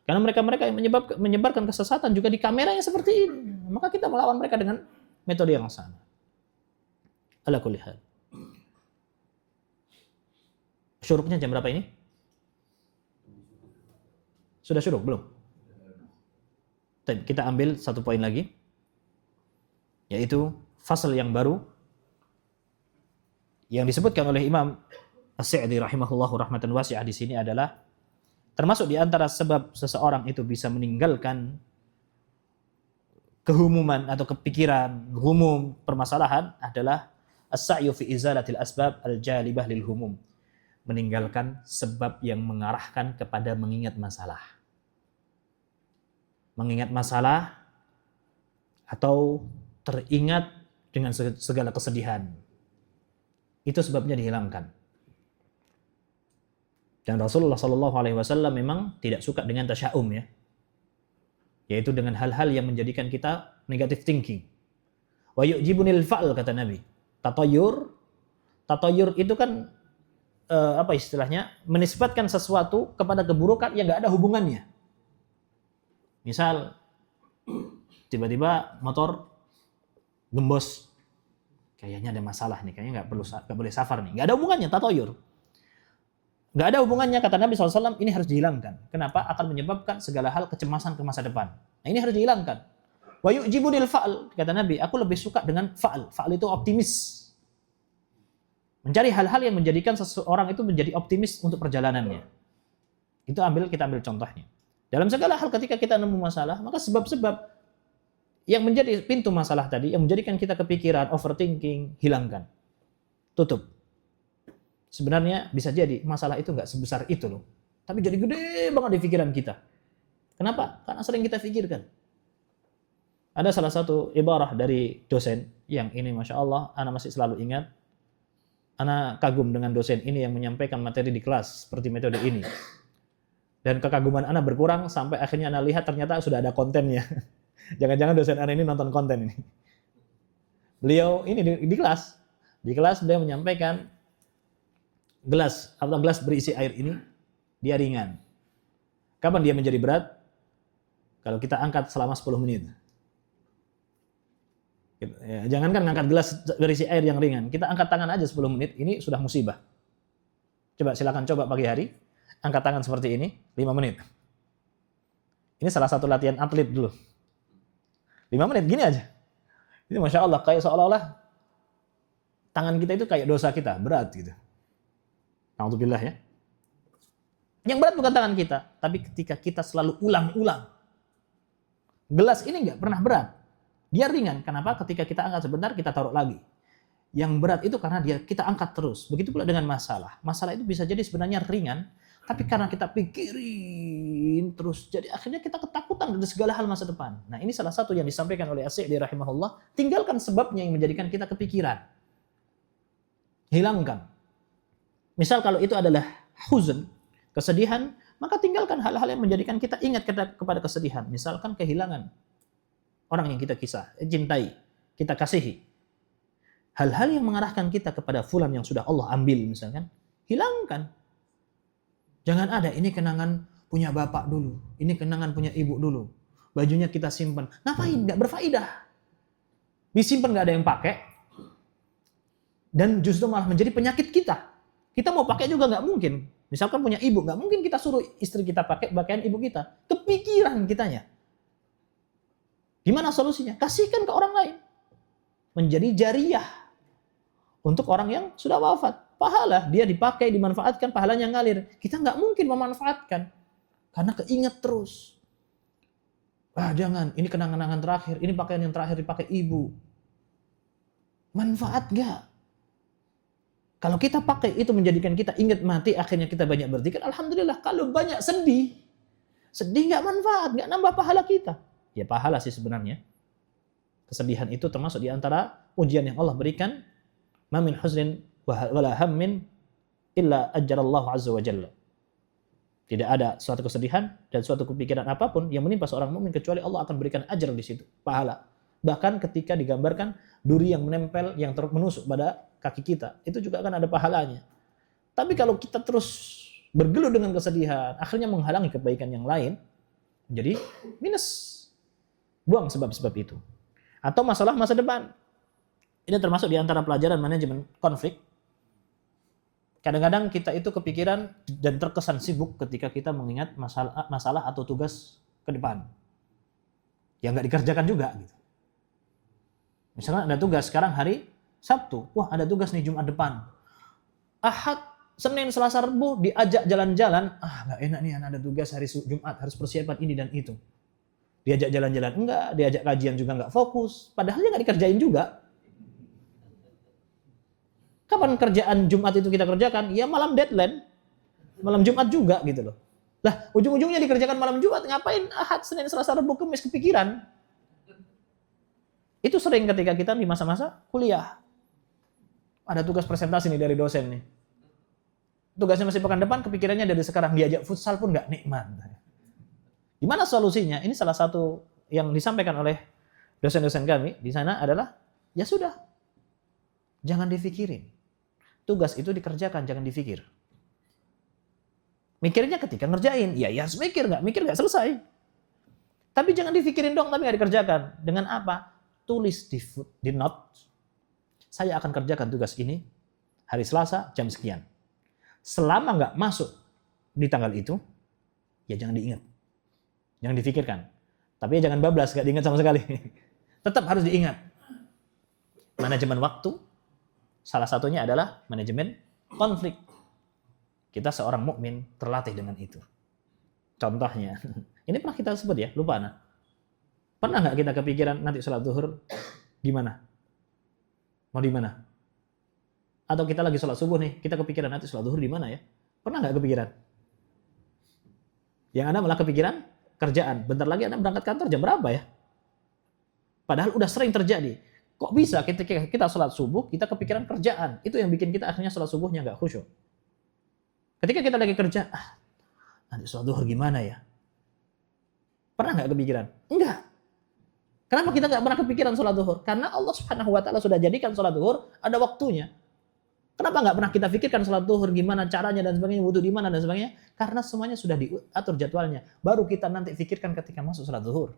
Karena mereka-mereka yang menyebarkan kesesatan juga di kamera yang seperti ini. Maka kita melawan mereka dengan metode yang sama. Ala kulli hal. Syuruknya jam berapa ini? Sudah syuruk belum? Kita ambil satu poin lagi, yaitu fasal yang baru yang disebutkan oleh Imam As-Sa'di rahimahullahu rahmatan wasi'ah di sini adalah termasuk di antara sebab seseorang itu bisa meninggalkan kehumuman atau kepikiran humum permasalahan adalah as-sa'yu fi izalatil asbab al-jalibah lil humum. Meninggalkan sebab yang mengarahkan kepada mengingat masalah. Mengingat masalah atau teringat dengan segala kesedihan. Itu sebabnya dihilangkan. Dan Rasulullah SAW memang tidak suka dengan tasya'um ya. Yaitu dengan hal-hal yang menjadikan kita negative thinking. Wa yu'jibunil fa'al kata Nabi. Tatayur itu kan apa istilahnya, menisbatkan sesuatu kepada keburukan yang nggak ada hubungannya. Misal tiba-tiba motor gembos, kayaknya ada masalah nih, kayaknya nggak boleh safar nih, nggak ada hubungannya tatayur, nggak ada hubungannya kata Nabi SAW. Ini harus dihilangkan. Kenapa? Akan menyebabkan segala hal kecemasan ke masa depan. Nah, ini harus dihilangkan. Wa yu'jibunil fa'al kata Nabi, aku lebih suka dengan fa'al. Fa'al itu optimis. Mencari hal-hal yang menjadikan seseorang itu menjadi optimis untuk perjalanannya. Kita ambil contohnya. Dalam segala hal ketika kita nemu masalah, maka sebab-sebab yang menjadi pintu masalah tadi, yang menjadikan kita kepikiran, overthinking, hilangkan. Tutup. Sebenarnya bisa jadi masalah itu nggak sebesar itu loh. Tapi jadi gede banget di pikiran kita. Kenapa? Karena sering kita pikirkan. Ada salah satu ibarah dari dosen, yang ini Masya Allah, Ana masih selalu ingat. Ana kagum dengan dosen ini yang menyampaikan materi di kelas seperti metode ini. Dan kekaguman Ana berkurang sampai akhirnya Ana lihat ternyata sudah ada kontennya. Jangan-jangan dosen Ana ini nonton konten ini. Beliau ini di kelas. Di kelas beliau menyampaikan gelas berisi air ini dia ringan. Kapan dia menjadi berat? Kalau kita angkat selama 10 menit. Ya, jangankan ngangkat gelas berisi air yang ringan, kita angkat tangan aja 10 menit, ini sudah musibah. Silakan coba pagi hari, angkat tangan seperti ini 5 menit. Ini salah satu latihan atlet dulu. 5 menit gini aja. Ini Masya Allah, kayak seolah-olah tangan kita itu kayak dosa kita, berat gitu. Alhamdulillah ya. Yang berat bukan tangan kita, tapi ketika kita selalu ulang-ulang. Gelas ini nggak pernah berat. Dia ringan. Kenapa? Ketika kita angkat sebentar, kita taruh lagi. Yang berat itu karena kita angkat terus. Begitu pula dengan masalah. Masalah itu bisa jadi sebenarnya ringan, tapi karena kita pikirin terus, jadi akhirnya kita ketakutan dari segala hal masa depan. Nah, ini salah satu yang disampaikan oleh As-Sa'di rahimahullah. Tinggalkan sebabnya yang menjadikan kita kepikiran. Hilangkan. Misal kalau itu adalah huzn, kesedihan, maka tinggalkan hal-hal yang menjadikan kita ingat kepada kesedihan. Misalkan kehilangan orang yang kita cintai, kita kasihi. Hal-hal yang mengarahkan kita kepada fulan yang sudah Allah ambil misalkan, hilangkan. Jangan ada, ini kenangan punya bapak dulu, ini kenangan punya ibu dulu. Bajunya kita simpan. Ngapain? Nggak berfaedah. Disimpan nggak ada yang pakai. Dan justru malah menjadi penyakit kita. Kita mau pakai juga nggak mungkin. Misalkan punya ibu, nggak mungkin kita suruh istri kita pakai pakaian ibu kita. Kepikiran kitanya. Gimana solusinya? Kasihkan ke orang lain. Menjadi jariyah. Untuk orang yang sudah wafat. Pahala. Dia dipakai, dimanfaatkan, pahalanya ngalir. Kita nggak mungkin memanfaatkan. Karena keinget terus. Jangan. Ini kenangan-kenangan terakhir. Ini pakaian yang terakhir dipakai ibu. Manfaat nggak? Kalau kita pakai itu menjadikan kita ingat mati. Akhirnya kita banyak berzikir. Alhamdulillah. Kalau banyak sedih. Sedih nggak manfaat. Nggak nambah pahala kita. Ya pahala sih sebenarnya. Kesedihan itu termasuk di antara ujian yang Allah berikan. Ma min huznin wala hammin illa ajjarallahu azza wa jalla. Tidak ada suatu kesedihan dan suatu kepikiran apapun yang menimpa seorang mukmin kecuali Allah akan berikan ajar di situ, pahala. Bahkan ketika digambarkan duri yang menempel, yang menusuk pada kaki kita, itu juga akan ada pahalanya. Tapi kalau kita terus bergelut dengan kesedihan, akhirnya menghalangi kebaikan yang lain, jadi minus. Buang sebab-sebab itu. Atau masalah masa depan. Ini termasuk di antara pelajaran manajemen konflik. Kadang-kadang kita itu kepikiran dan terkesan sibuk ketika kita mengingat masalah atau tugas ke depan. Yang nggak dikerjakan juga. Gitu. Misalnya ada tugas sekarang hari Sabtu. Wah, ada tugas nih Jumat depan. Ahad, Senin, Selasa, Rabu diajak jalan-jalan. Nggak enak nih, ada tugas hari Jumat, harus persiapan ini dan itu. Diajak jalan-jalan enggak, diajak kajian juga enggak fokus. Padahal dia nggak dikerjain juga. Kapan kerjaan Jumat itu kita kerjakan? Ya malam deadline. Malam Jumat juga gitu loh. Lah, ujung-ujungnya dikerjakan malam Jumat, ngapain Ahad, Senin, Selasa, Rabu, Kamis kepikiran? Itu sering ketika kita di masa-masa kuliah. Ada tugas presentasi nih dari dosen nih. Tugasnya masih pekan depan, kepikirannya dari sekarang. Diajak futsal pun nggak nikmat. Gimana solusinya? Ini salah satu yang disampaikan oleh dosen-dosen kami di sana adalah, ya sudah, jangan difikirin. Tugas itu dikerjakan, jangan dipikir. Mikirnya ketika ngerjain, ya harus mikir nggak selesai. Tapi jangan difikirin dong, tapi nggak dikerjakan. Dengan apa? Tulis di note, saya akan kerjakan tugas ini hari Selasa jam sekian. Selama nggak masuk di tanggal itu, ya jangan diingat. Jangan difikirkan. Tapi jangan bablas, nggak diingat sama sekali. Tetap harus diingat. Manajemen waktu, salah satunya adalah manajemen konflik. Kita seorang mukmin terlatih dengan itu. Contohnya, ini pernah kita sebut ya, lupa nah. Pernah nggak kita kepikiran nanti sholat zuhur gimana? Mau di mana? Atau kita lagi sholat subuh nih, kita kepikiran nanti sholat zuhur di mana ya? Pernah nggak kepikiran? Yang Anda malah kepikiran kerjaan. Bentar lagi Anda berangkat kantor jam berapa ya? Padahal udah sering terjadi. Kok bisa ketika kita sholat subuh, kita kepikiran kerjaan. Itu yang bikin kita akhirnya sholat subuhnya nggak khusyuk. Ketika kita lagi kerja, nanti sholat zuhur gimana ya? Pernah nggak kepikiran? Enggak. Kenapa kita nggak pernah kepikiran sholat zuhur? Karena Allah Subhanahu Wa Taala sudah jadikan sholat zuhur ada waktunya. Kenapa nggak pernah kita pikirkan sholat zuhur gimana caranya dan sebagainya, wudhu di mana dan sebagainya? Karena semuanya sudah diatur jadwalnya. Baru kita nanti pikirkan ketika masuk sholat zuhur.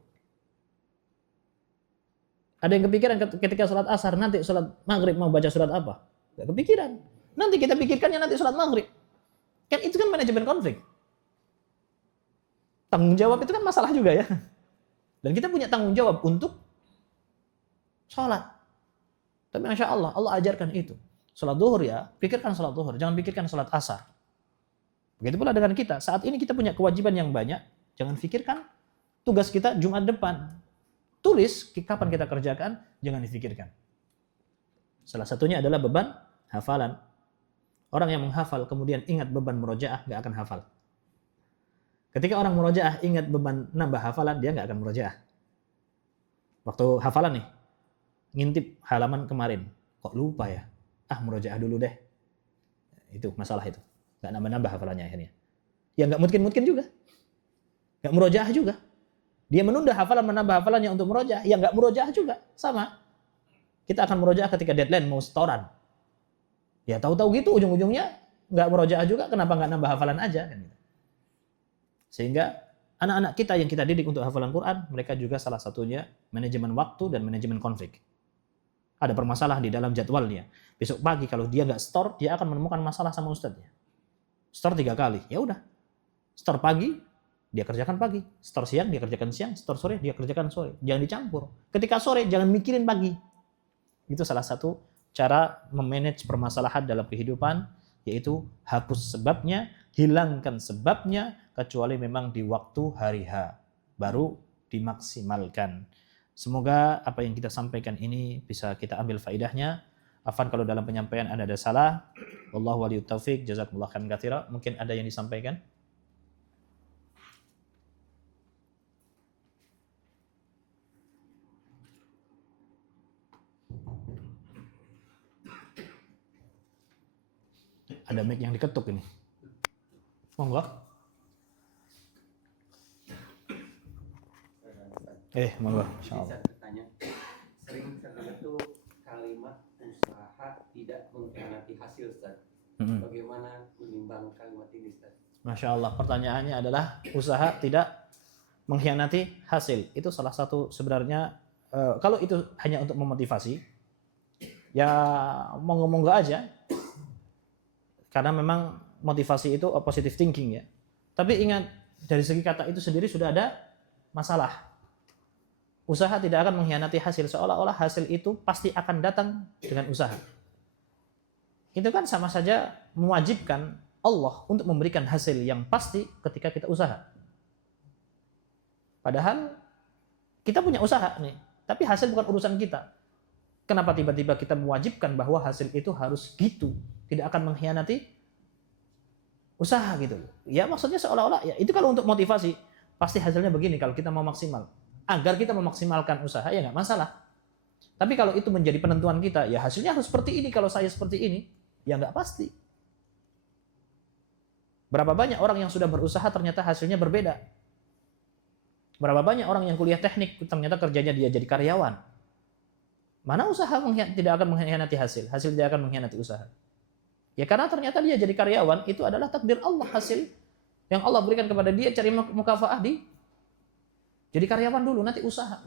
Ada yang kepikiran ketika sholat asar, nanti sholat maghrib mau baca surat apa? Nggak kepikiran. Nanti kita pikirkannya nanti sholat maghrib. Kan itu kan manajemen konflik. Tanggung jawab itu kan masalah juga ya. Dan kita punya tanggung jawab untuk sholat. Tapi Masya Allah, Allah ajarkan itu. Sholat zuhur ya, pikirkan sholat zuhur. Jangan pikirkan sholat asar. Begitu pula dengan kita. Saat ini kita punya kewajiban yang banyak. Jangan pikirkan tugas kita Jumat depan. Tulis kapan kita kerjakan, jangan difikirkan. Salah satunya adalah beban hafalan. Orang yang menghafal kemudian ingat beban murojaah, nggak akan hafal. Ketika orang murojaah ingat beban nambah hafalan, dia nggak akan murojaah. Waktu hafalan nih, ngintip halaman kemarin, kok lupa ya? Murojaah dulu deh. Itu masalah itu. Nggak nambah-nambah hafalannya akhirnya. Ya nggak mungkin juga. Nggak murojaah juga. Dia menunda hafalan, menambah hafalannya untuk murojaah. Ya nggak murojaah juga. Sama. Kita akan murojaah ketika deadline mau setoran. Ya tahu-tahu gitu ujung-ujungnya nggak murojaah juga. Kenapa nggak nambah hafalan aja? Sehingga anak-anak kita yang kita didik untuk hafalan Quran, mereka juga salah satunya manajemen waktu dan manajemen konflik. Ada permasalahan di dalam jadwalnya. Besok pagi kalau dia nggak store, dia akan menemukan masalah sama ustadznya. Store 3 kali, ya udah. Store pagi, dia kerjakan pagi. Store siang, dia kerjakan siang. Store sore, dia kerjakan sore. Jangan dicampur. Ketika sore, jangan mikirin pagi. Itu salah satu cara memanage permasalahan dalam kehidupan, yaitu hapus sebabnya, hilangkan sebabnya, kecuali memang di waktu hari H. Baru dimaksimalkan. Semoga apa yang kita sampaikan ini bisa kita ambil faidahnya. Afan kalau dalam penyampaian ada salah. Wallahu waliyut taufiq. Jazakumullah khairan katsira. Mungkin ada yang disampaikan. Ada mic yang diketuk ini. Monggo. Monggo. Bisa bertanya, sering terdengar tuh kalimat usaha tidak mengkhianati hasil, Ustaz. Bagaimana menimbang kalimat ini, Ustaz? Masya Allah, pertanyaannya adalah usaha tidak mengkhianati hasil. Itu salah satu sebenarnya, kalau itu hanya untuk memotivasi, ya monggo-monggo aja. Karena memang motivasi itu positive thinking ya. Tapi ingat, dari segi kata itu sendiri sudah ada masalah. Usaha tidak akan mengkhianati hasil, seolah-olah hasil itu pasti akan datang dengan usaha. Itu kan sama saja mewajibkan Allah untuk memberikan hasil yang pasti ketika kita usaha. Padahal kita punya usaha nih, tapi hasil bukan urusan kita. Kenapa tiba-tiba kita mewajibkan bahwa hasil itu harus gitu, tidak akan mengkhianati usaha gitu. Ya maksudnya seolah-olah, ya itu kalau untuk motivasi, pasti hasilnya begini kalau kita mau maksimal. Agar kita memaksimalkan usaha, ya nggak masalah. Tapi kalau itu menjadi penentuan kita, ya hasilnya harus seperti ini, kalau saya seperti ini, ya nggak pasti. Berapa banyak orang yang sudah berusaha ternyata hasilnya berbeda. Berapa banyak orang yang kuliah teknik ternyata kerjanya dia jadi karyawan. Mana usaha tidak akan mengkhianati hasil, hasil tidak akan mengkhianati usaha. Ya karena ternyata dia jadi karyawan, itu adalah takdir Allah, hasil yang Allah berikan kepada dia, cari mukafaah jadi karyawan dulu, nanti usaha.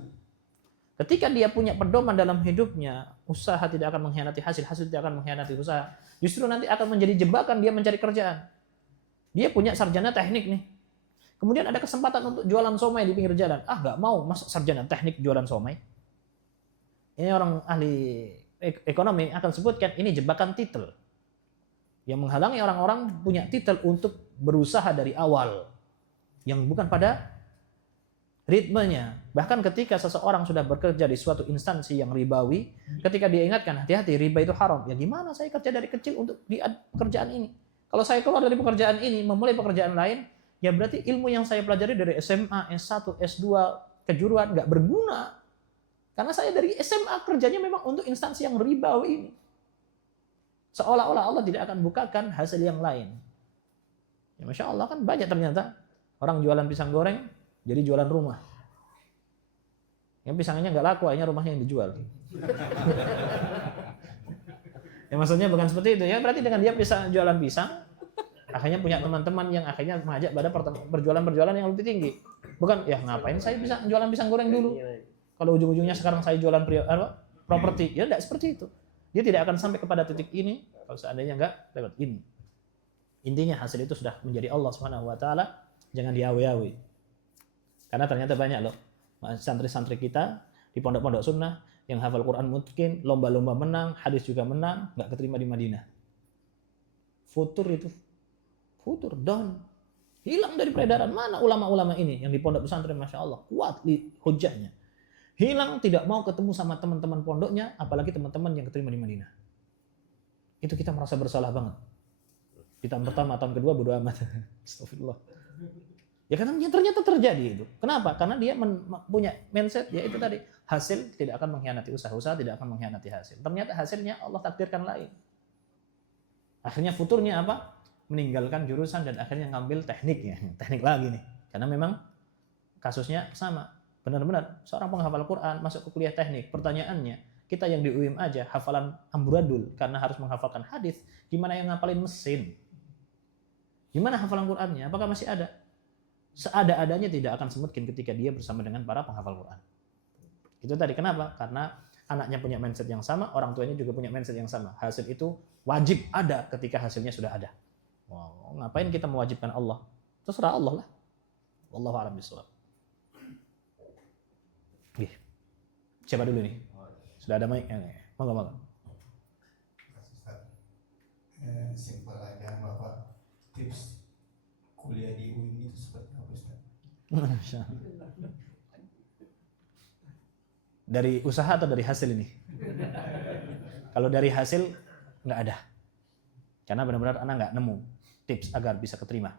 Ketika dia punya pedoman dalam hidupnya, usaha tidak akan mengkhianati hasil, hasil tidak akan mengkhianati usaha. Justru nanti akan menjadi jebakan dia mencari kerjaan. Dia punya sarjana teknik nih. Kemudian ada kesempatan untuk jualan somai di pinggir jalan. Nggak mau, masa sarjana teknik jualan somai? Ini orang ahli ekonomi akan sebutkan, ini jebakan titel. Yang menghalangi orang-orang punya titel untuk berusaha dari awal. Yang bukan pada ritmenya. Bahkan ketika seseorang sudah bekerja di suatu instansi yang ribawi, ketika dia ingatkan, hati-hati, riba itu haram. Ya gimana saya kerja dari kecil untuk di pekerjaan ini? Kalau saya keluar dari pekerjaan ini, memulai pekerjaan lain, ya berarti ilmu yang saya pelajari dari SMA, S1, S2, kejuruan, nggak berguna. Karena saya dari SMA kerjanya memang untuk instansi yang ribawi ini. Seolah-olah Allah tidak akan bukakan hasil yang lain. Ya Masya Allah, kan banyak ternyata orang jualan pisang goreng, jadi jualan rumah. Yang pisangnya nggak laku, akhirnya rumahnya yang dijual. Ya maksudnya bukan seperti itu ya. Berarti dengan dia bisa jualan pisang, akhirnya punya teman-teman yang akhirnya mengajak pada berjualan yang lebih tinggi. Bukan, ya ngapain saya bisa jualan pisang goreng dulu? Kalau ujung-ujungnya sekarang saya jualan properti, ya tidak seperti itu. Dia tidak akan sampai kepada titik ini kalau seandainya nggak lewat ini. Intinya hasil itu sudah menjadi Allah Subhanahu Wa Taala, jangan diawi-awi. Karena ternyata banyak loh santri-santri kita di pondok-pondok sunnah yang hafal Quran mungkin lomba-lomba menang, hadis juga menang, nggak keterima di Madinah. Futur, down, hilang dari peredaran. Mana ulama-ulama ini yang di pondok pesantren, Masya Allah, kuat hujahnya. Hilang, tidak mau ketemu sama teman-teman pondoknya, apalagi teman-teman yang keterima di Madinah. Itu kita merasa bersalah banget. Di tahun pertama, tahun kedua bodo amat. Astagfirullah. Ya karena ternyata terjadi itu. Kenapa? Karena dia punya mindset, yaitu tadi, hasil tidak akan mengkhianati usaha, usaha tidak akan mengkhianati hasil. Ternyata hasilnya Allah takdirkan lain. Akhirnya futurnya apa? Meninggalkan jurusan dan akhirnya ngambil tekniknya. Teknik lagi nih. Karena memang kasusnya sama. Benar-benar seorang penghafal Quran masuk ke kuliah teknik. Pertanyaannya, kita yang di UIM aja hafalan amburadul karena harus menghafalkan hadis, gimana yang ngapalin mesin? Gimana hafalan Qurannya? Apakah masih ada? Seada-adanya tidak akan semutkin ketika dia bersama dengan para penghafal Quran. Itu tadi kenapa? Karena anaknya punya mindset yang sama, orang tuanya juga punya mindset yang sama. Hasil itu wajib ada ketika hasilnya sudah ada. Wow, ngapain kita mewajibkan Allah? Terserah Allah lah. Wallahu a'lam bishawab. Siapa dulu nih? Sudah ada mic? Monggo. Simpel aja, Bapak. Tips kuliah di UIN itu seperti apa, Ustaz? Masya Allah. Dari usaha atau dari hasil ini? Kalau dari hasil nggak ada, karena benar-benar anak nggak nemu tips agar bisa keterima.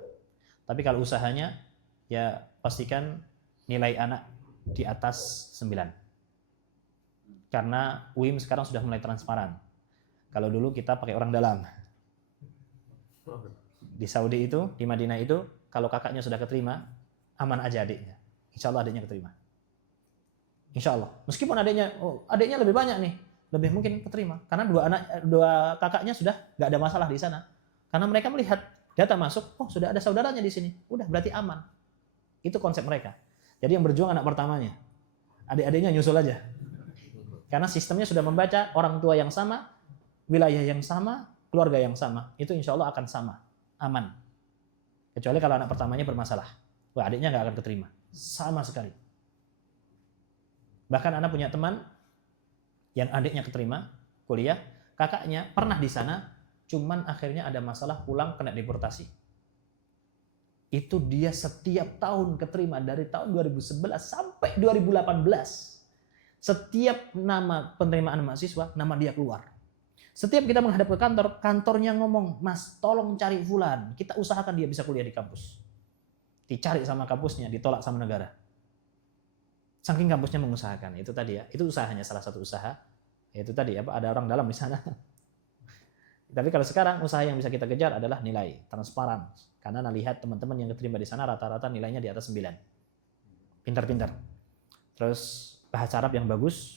Tapi kalau usahanya, ya pastikan nilai anak di atas 9. Karena UIM sekarang sudah mulai transparan. Kalau dulu kita pakai orang dalam. Di Saudi itu, di Madinah itu, kalau kakaknya sudah keterima, aman aja adiknya. Insya Allah adiknya keterima. Insya Allah. Meskipun adiknya lebih banyak nih, lebih mungkin keterima. Karena dua kakaknya sudah nggak ada masalah di sana. Karena mereka melihat data masuk, oh sudah ada saudaranya di sini, udah berarti aman. Itu konsep mereka. Jadi yang berjuang anak pertamanya, adik-adiknya nyusul aja. Karena sistemnya sudah membaca orang tua yang sama, wilayah yang sama, keluarga yang sama. Itu insya Allah akan sama, aman. Kecuali kalau anak pertamanya bermasalah. Wah, adiknya nggak akan keterima. Sama sekali. Bahkan anak punya teman yang adiknya keterima kuliah, kakaknya pernah di sana, cuman akhirnya ada masalah pulang kena deportasi. Itu dia setiap tahun keterima dari tahun 2011 sampai 2018. Setiap nama penerimaan mahasiswa, nama dia keluar. Setiap kita menghadap ke kantor, kantornya ngomong, Mas, tolong cari Fulan. Kita usahakan dia bisa kuliah di kampus. Dicari sama kampusnya, ditolak sama negara. Saking kampusnya mengusahakan. Itu tadi ya. Itu usahanya, salah satu usaha. Itu tadi ya, ada orang dalam di sana. Tapi kalau sekarang usaha yang bisa kita kejar adalah nilai, transparan. Karena lihat teman-teman yang keterima di sana rata-rata nilainya di atas 9. Pintar-pintar. Terus bahasa Arab yang bagus.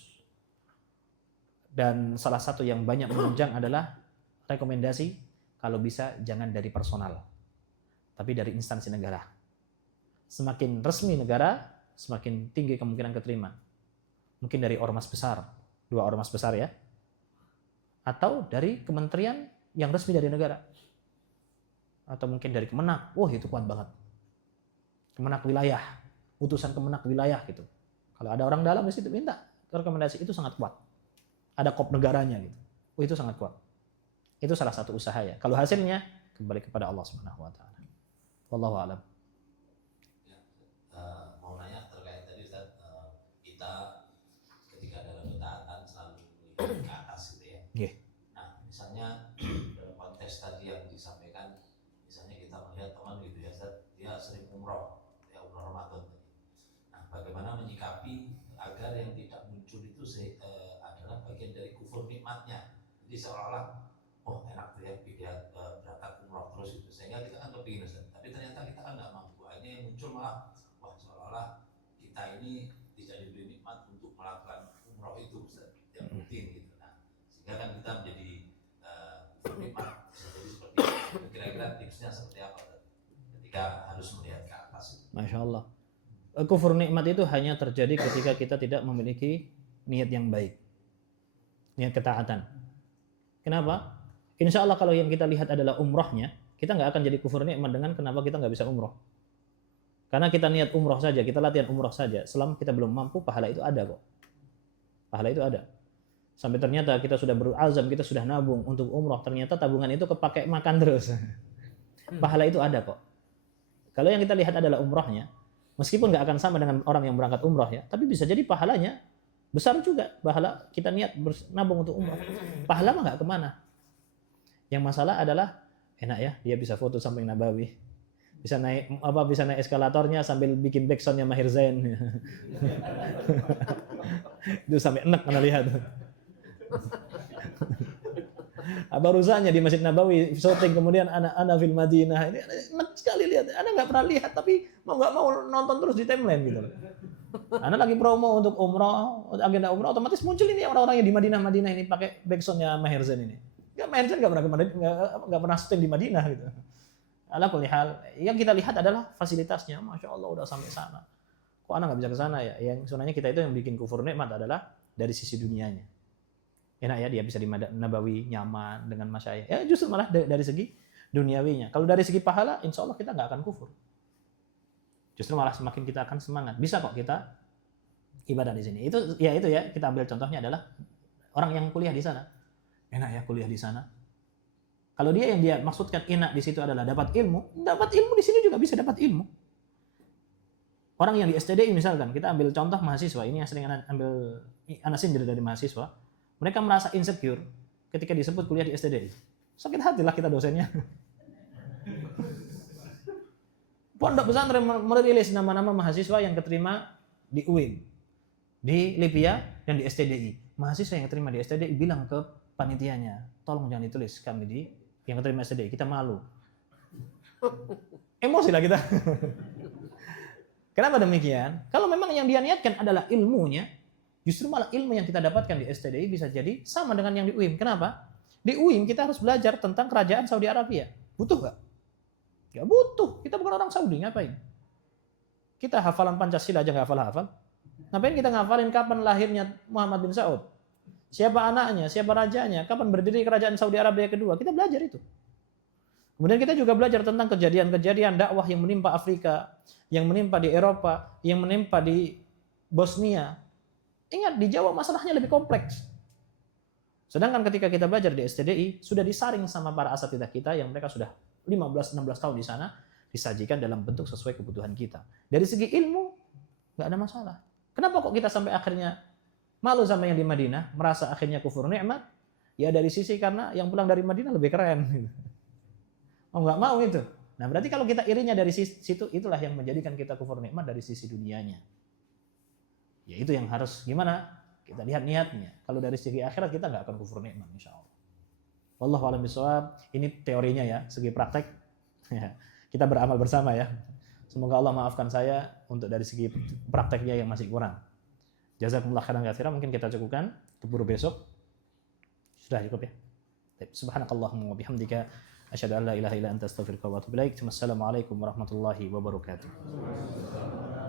Dan salah satu yang banyak menunjang adalah rekomendasi kalau bisa jangan dari personal, tapi dari instansi negara. Semakin resmi negara, semakin tinggi kemungkinan keterima. Mungkin dari ormas besar, 2 ormas besar ya. Atau dari kementerian yang resmi dari negara. Atau mungkin dari Kemenak. Wah, itu kuat banget. Kemenak wilayah, utusan Kemenak wilayah gitu. Kalau ada orang dalam di situ minta rekomendasi, itu sangat kuat. Ada kop negaranya gitu. Oh, itu sangat kuat. Itu salah satu usaha ya. Kalau hasilnya kembali kepada Allah Subhanahu wa taala. Wallahu a'lam. Mau nanya terkait tadi Ustaz, kita ketika dalam ketaatan selalu melihat ke atas gitu ya. Yeah. Nah, misalnya dalam konteks tadi yang disampaikan, misalnya kita melihat teman gitu ya Ustaz, dia sering umroh, ya umroh Ramadan tadi. Nah, bagaimana menyikapi agar yang tidak muncul itu adalah bagian dari kufur nikmatnya. Jadi seolah-olah oh enak tuh ya dia berangkat umroh terus itu, sehingga kita kan kepingin Ustaz, tapi ternyata kita kan nggak mampu. Akhirnya yang muncul malah wah seolah-olah kita ini tidak diberi nikmat untuk melakukan umroh itu Ustaz, yang rutin gitu. Nah, sehingga kan kita menjadi kufur nikmat. Jadi seperti itu. Kira-kira tipsnya seperti apa Ustaz? Ketika harus melihat ke atas itu. Masya Allah. Kufur nikmat itu hanya terjadi ketika kita tidak memiliki niat yang baik, niat ketaatan. Kenapa? Insya Allah kalau yang kita lihat adalah umrohnya, kita nggak akan jadi kufur nikmat dengan kenapa kita nggak bisa umroh. Karena kita niat umroh saja, kita latihan umroh saja. Selama kita belum mampu, pahala itu ada kok. Pahala itu ada. Sampai ternyata kita sudah berazam, kita sudah nabung untuk umroh, ternyata tabungan itu kepake makan terus. Pahala itu ada kok. Kalau yang kita lihat adalah umrohnya, meskipun nggak akan sama dengan orang yang berangkat umroh ya, tapi bisa jadi pahalanya besar juga. Pahala kita niat nabung untuk umroh. Pahala mah nggak kemana. Yang masalah adalah enak ya, dia bisa foto samping Nabawi, bisa naik eskalatornya sambil bikin backsoundnya Maher Zain. Itu sampai enak Anda lihat. Barusannya di Masjid Nabawi syuting, kemudian anak fil Madinah, ini enak sekali lihat. Anda nggak pernah lihat tapi nggak mau nonton terus di timeline gitu. Anda lagi promo untuk umroh, agenda umroh, otomatis muncul ini orang-orang yang di Madinah ini pakai backsoundnya Maher Zain ini. Maher Zain nggak pernah syuting di Madinah gitu. Ala kulli hal, yang kita lihat adalah fasilitasnya. Masya Allah udah sampai sana. Kok anak nggak bisa ke sana ya? Yang sebenarnya kita itu yang bikin kufur nikmat adalah dari sisi dunianya. Enak ya, dia bisa di Nabawi nyaman dengan masyayikh. Ya justru malah dari segi duniawinya. Kalau dari segi pahala, insya Allah kita nggak akan kufur. Justru malah semakin kita akan semangat. Bisa kok kita ibadah di sini. Itu ya kita ambil contohnya adalah orang yang kuliah di sana. Enak ya kuliah di sana. Kalau dia yang dia maksudkan enak di situ adalah dapat ilmu di sini juga bisa dapat ilmu. Orang yang di STDI misalkan, kita ambil contoh mahasiswa, ini yang sering anak sindir dari mahasiswa, mereka merasa insecure ketika disebut kuliah di STDI. Sakit hatilah kita dosennya. Pondok pesantren merilis nama-nama mahasiswa yang keterima di UIN, di Libya, dan di STDI. Mahasiswa yang keterima di STDI bilang ke panitianya, tolong jangan ditulis kami yang keterima STDI, kita malu. Emosi lah kita. Kenapa demikian? Kalau memang yang dia niatkan adalah ilmunya, justru malah ilmu yang kita dapatkan di STDI bisa jadi sama dengan yang di UIM. Kenapa? Di UIM kita harus belajar tentang kerajaan Saudi Arabia. Butuh nggak? Nggak butuh. Kita bukan orang Saudi, ngapain? Kita hafalan Pancasila aja nggak hafal-hafal. Ngapain kita ngafalin kapan lahirnya Muhammad bin Saud? Siapa anaknya, siapa rajanya, kapan berdiri kerajaan Saudi Arabia kedua? Kita belajar itu. Kemudian kita juga belajar tentang kejadian-kejadian dakwah yang menimpa Afrika, yang menimpa di Eropa, yang menimpa di Bosnia. Ingat, di Jawa masalahnya lebih kompleks. Sedangkan ketika kita belajar di STDI, sudah disaring sama para asatidzah kita yang mereka sudah 15-16 tahun di sana, disajikan dalam bentuk sesuai kebutuhan kita. Dari segi ilmu, nggak ada masalah. Kenapa kok kita sampai akhirnya malu sama yang di Madinah, merasa akhirnya kufur nikmat? Ya dari sisi karena yang pulang dari Madinah lebih keren. Oh nggak mau itu. Nah berarti kalau kita irinya dari situ, itulah yang menjadikan kita kufur nikmat dari sisi dunianya. Ya itu yang harus gimana? Kita lihat niatnya. Kalau dari segi akhirat kita nggak akan kufur nikmat, insya Allah. Wallahu a'lam bishawab. Ini teorinya ya, segi praktek. Kita beramal bersama ya. Semoga Allah maafkan saya untuk dari segi prakteknya yang masih kurang. Jazakumullah khairan katsiran. Mungkin kita cukupkan, keburu besok. Sudah cukup ya. Subhanakallahumma wa bihamdika asyhadu an la ilaha illa anta astaghfiruka wa atubu ilaik. Wassalamualaikum warahmatullahi wabarakatuh.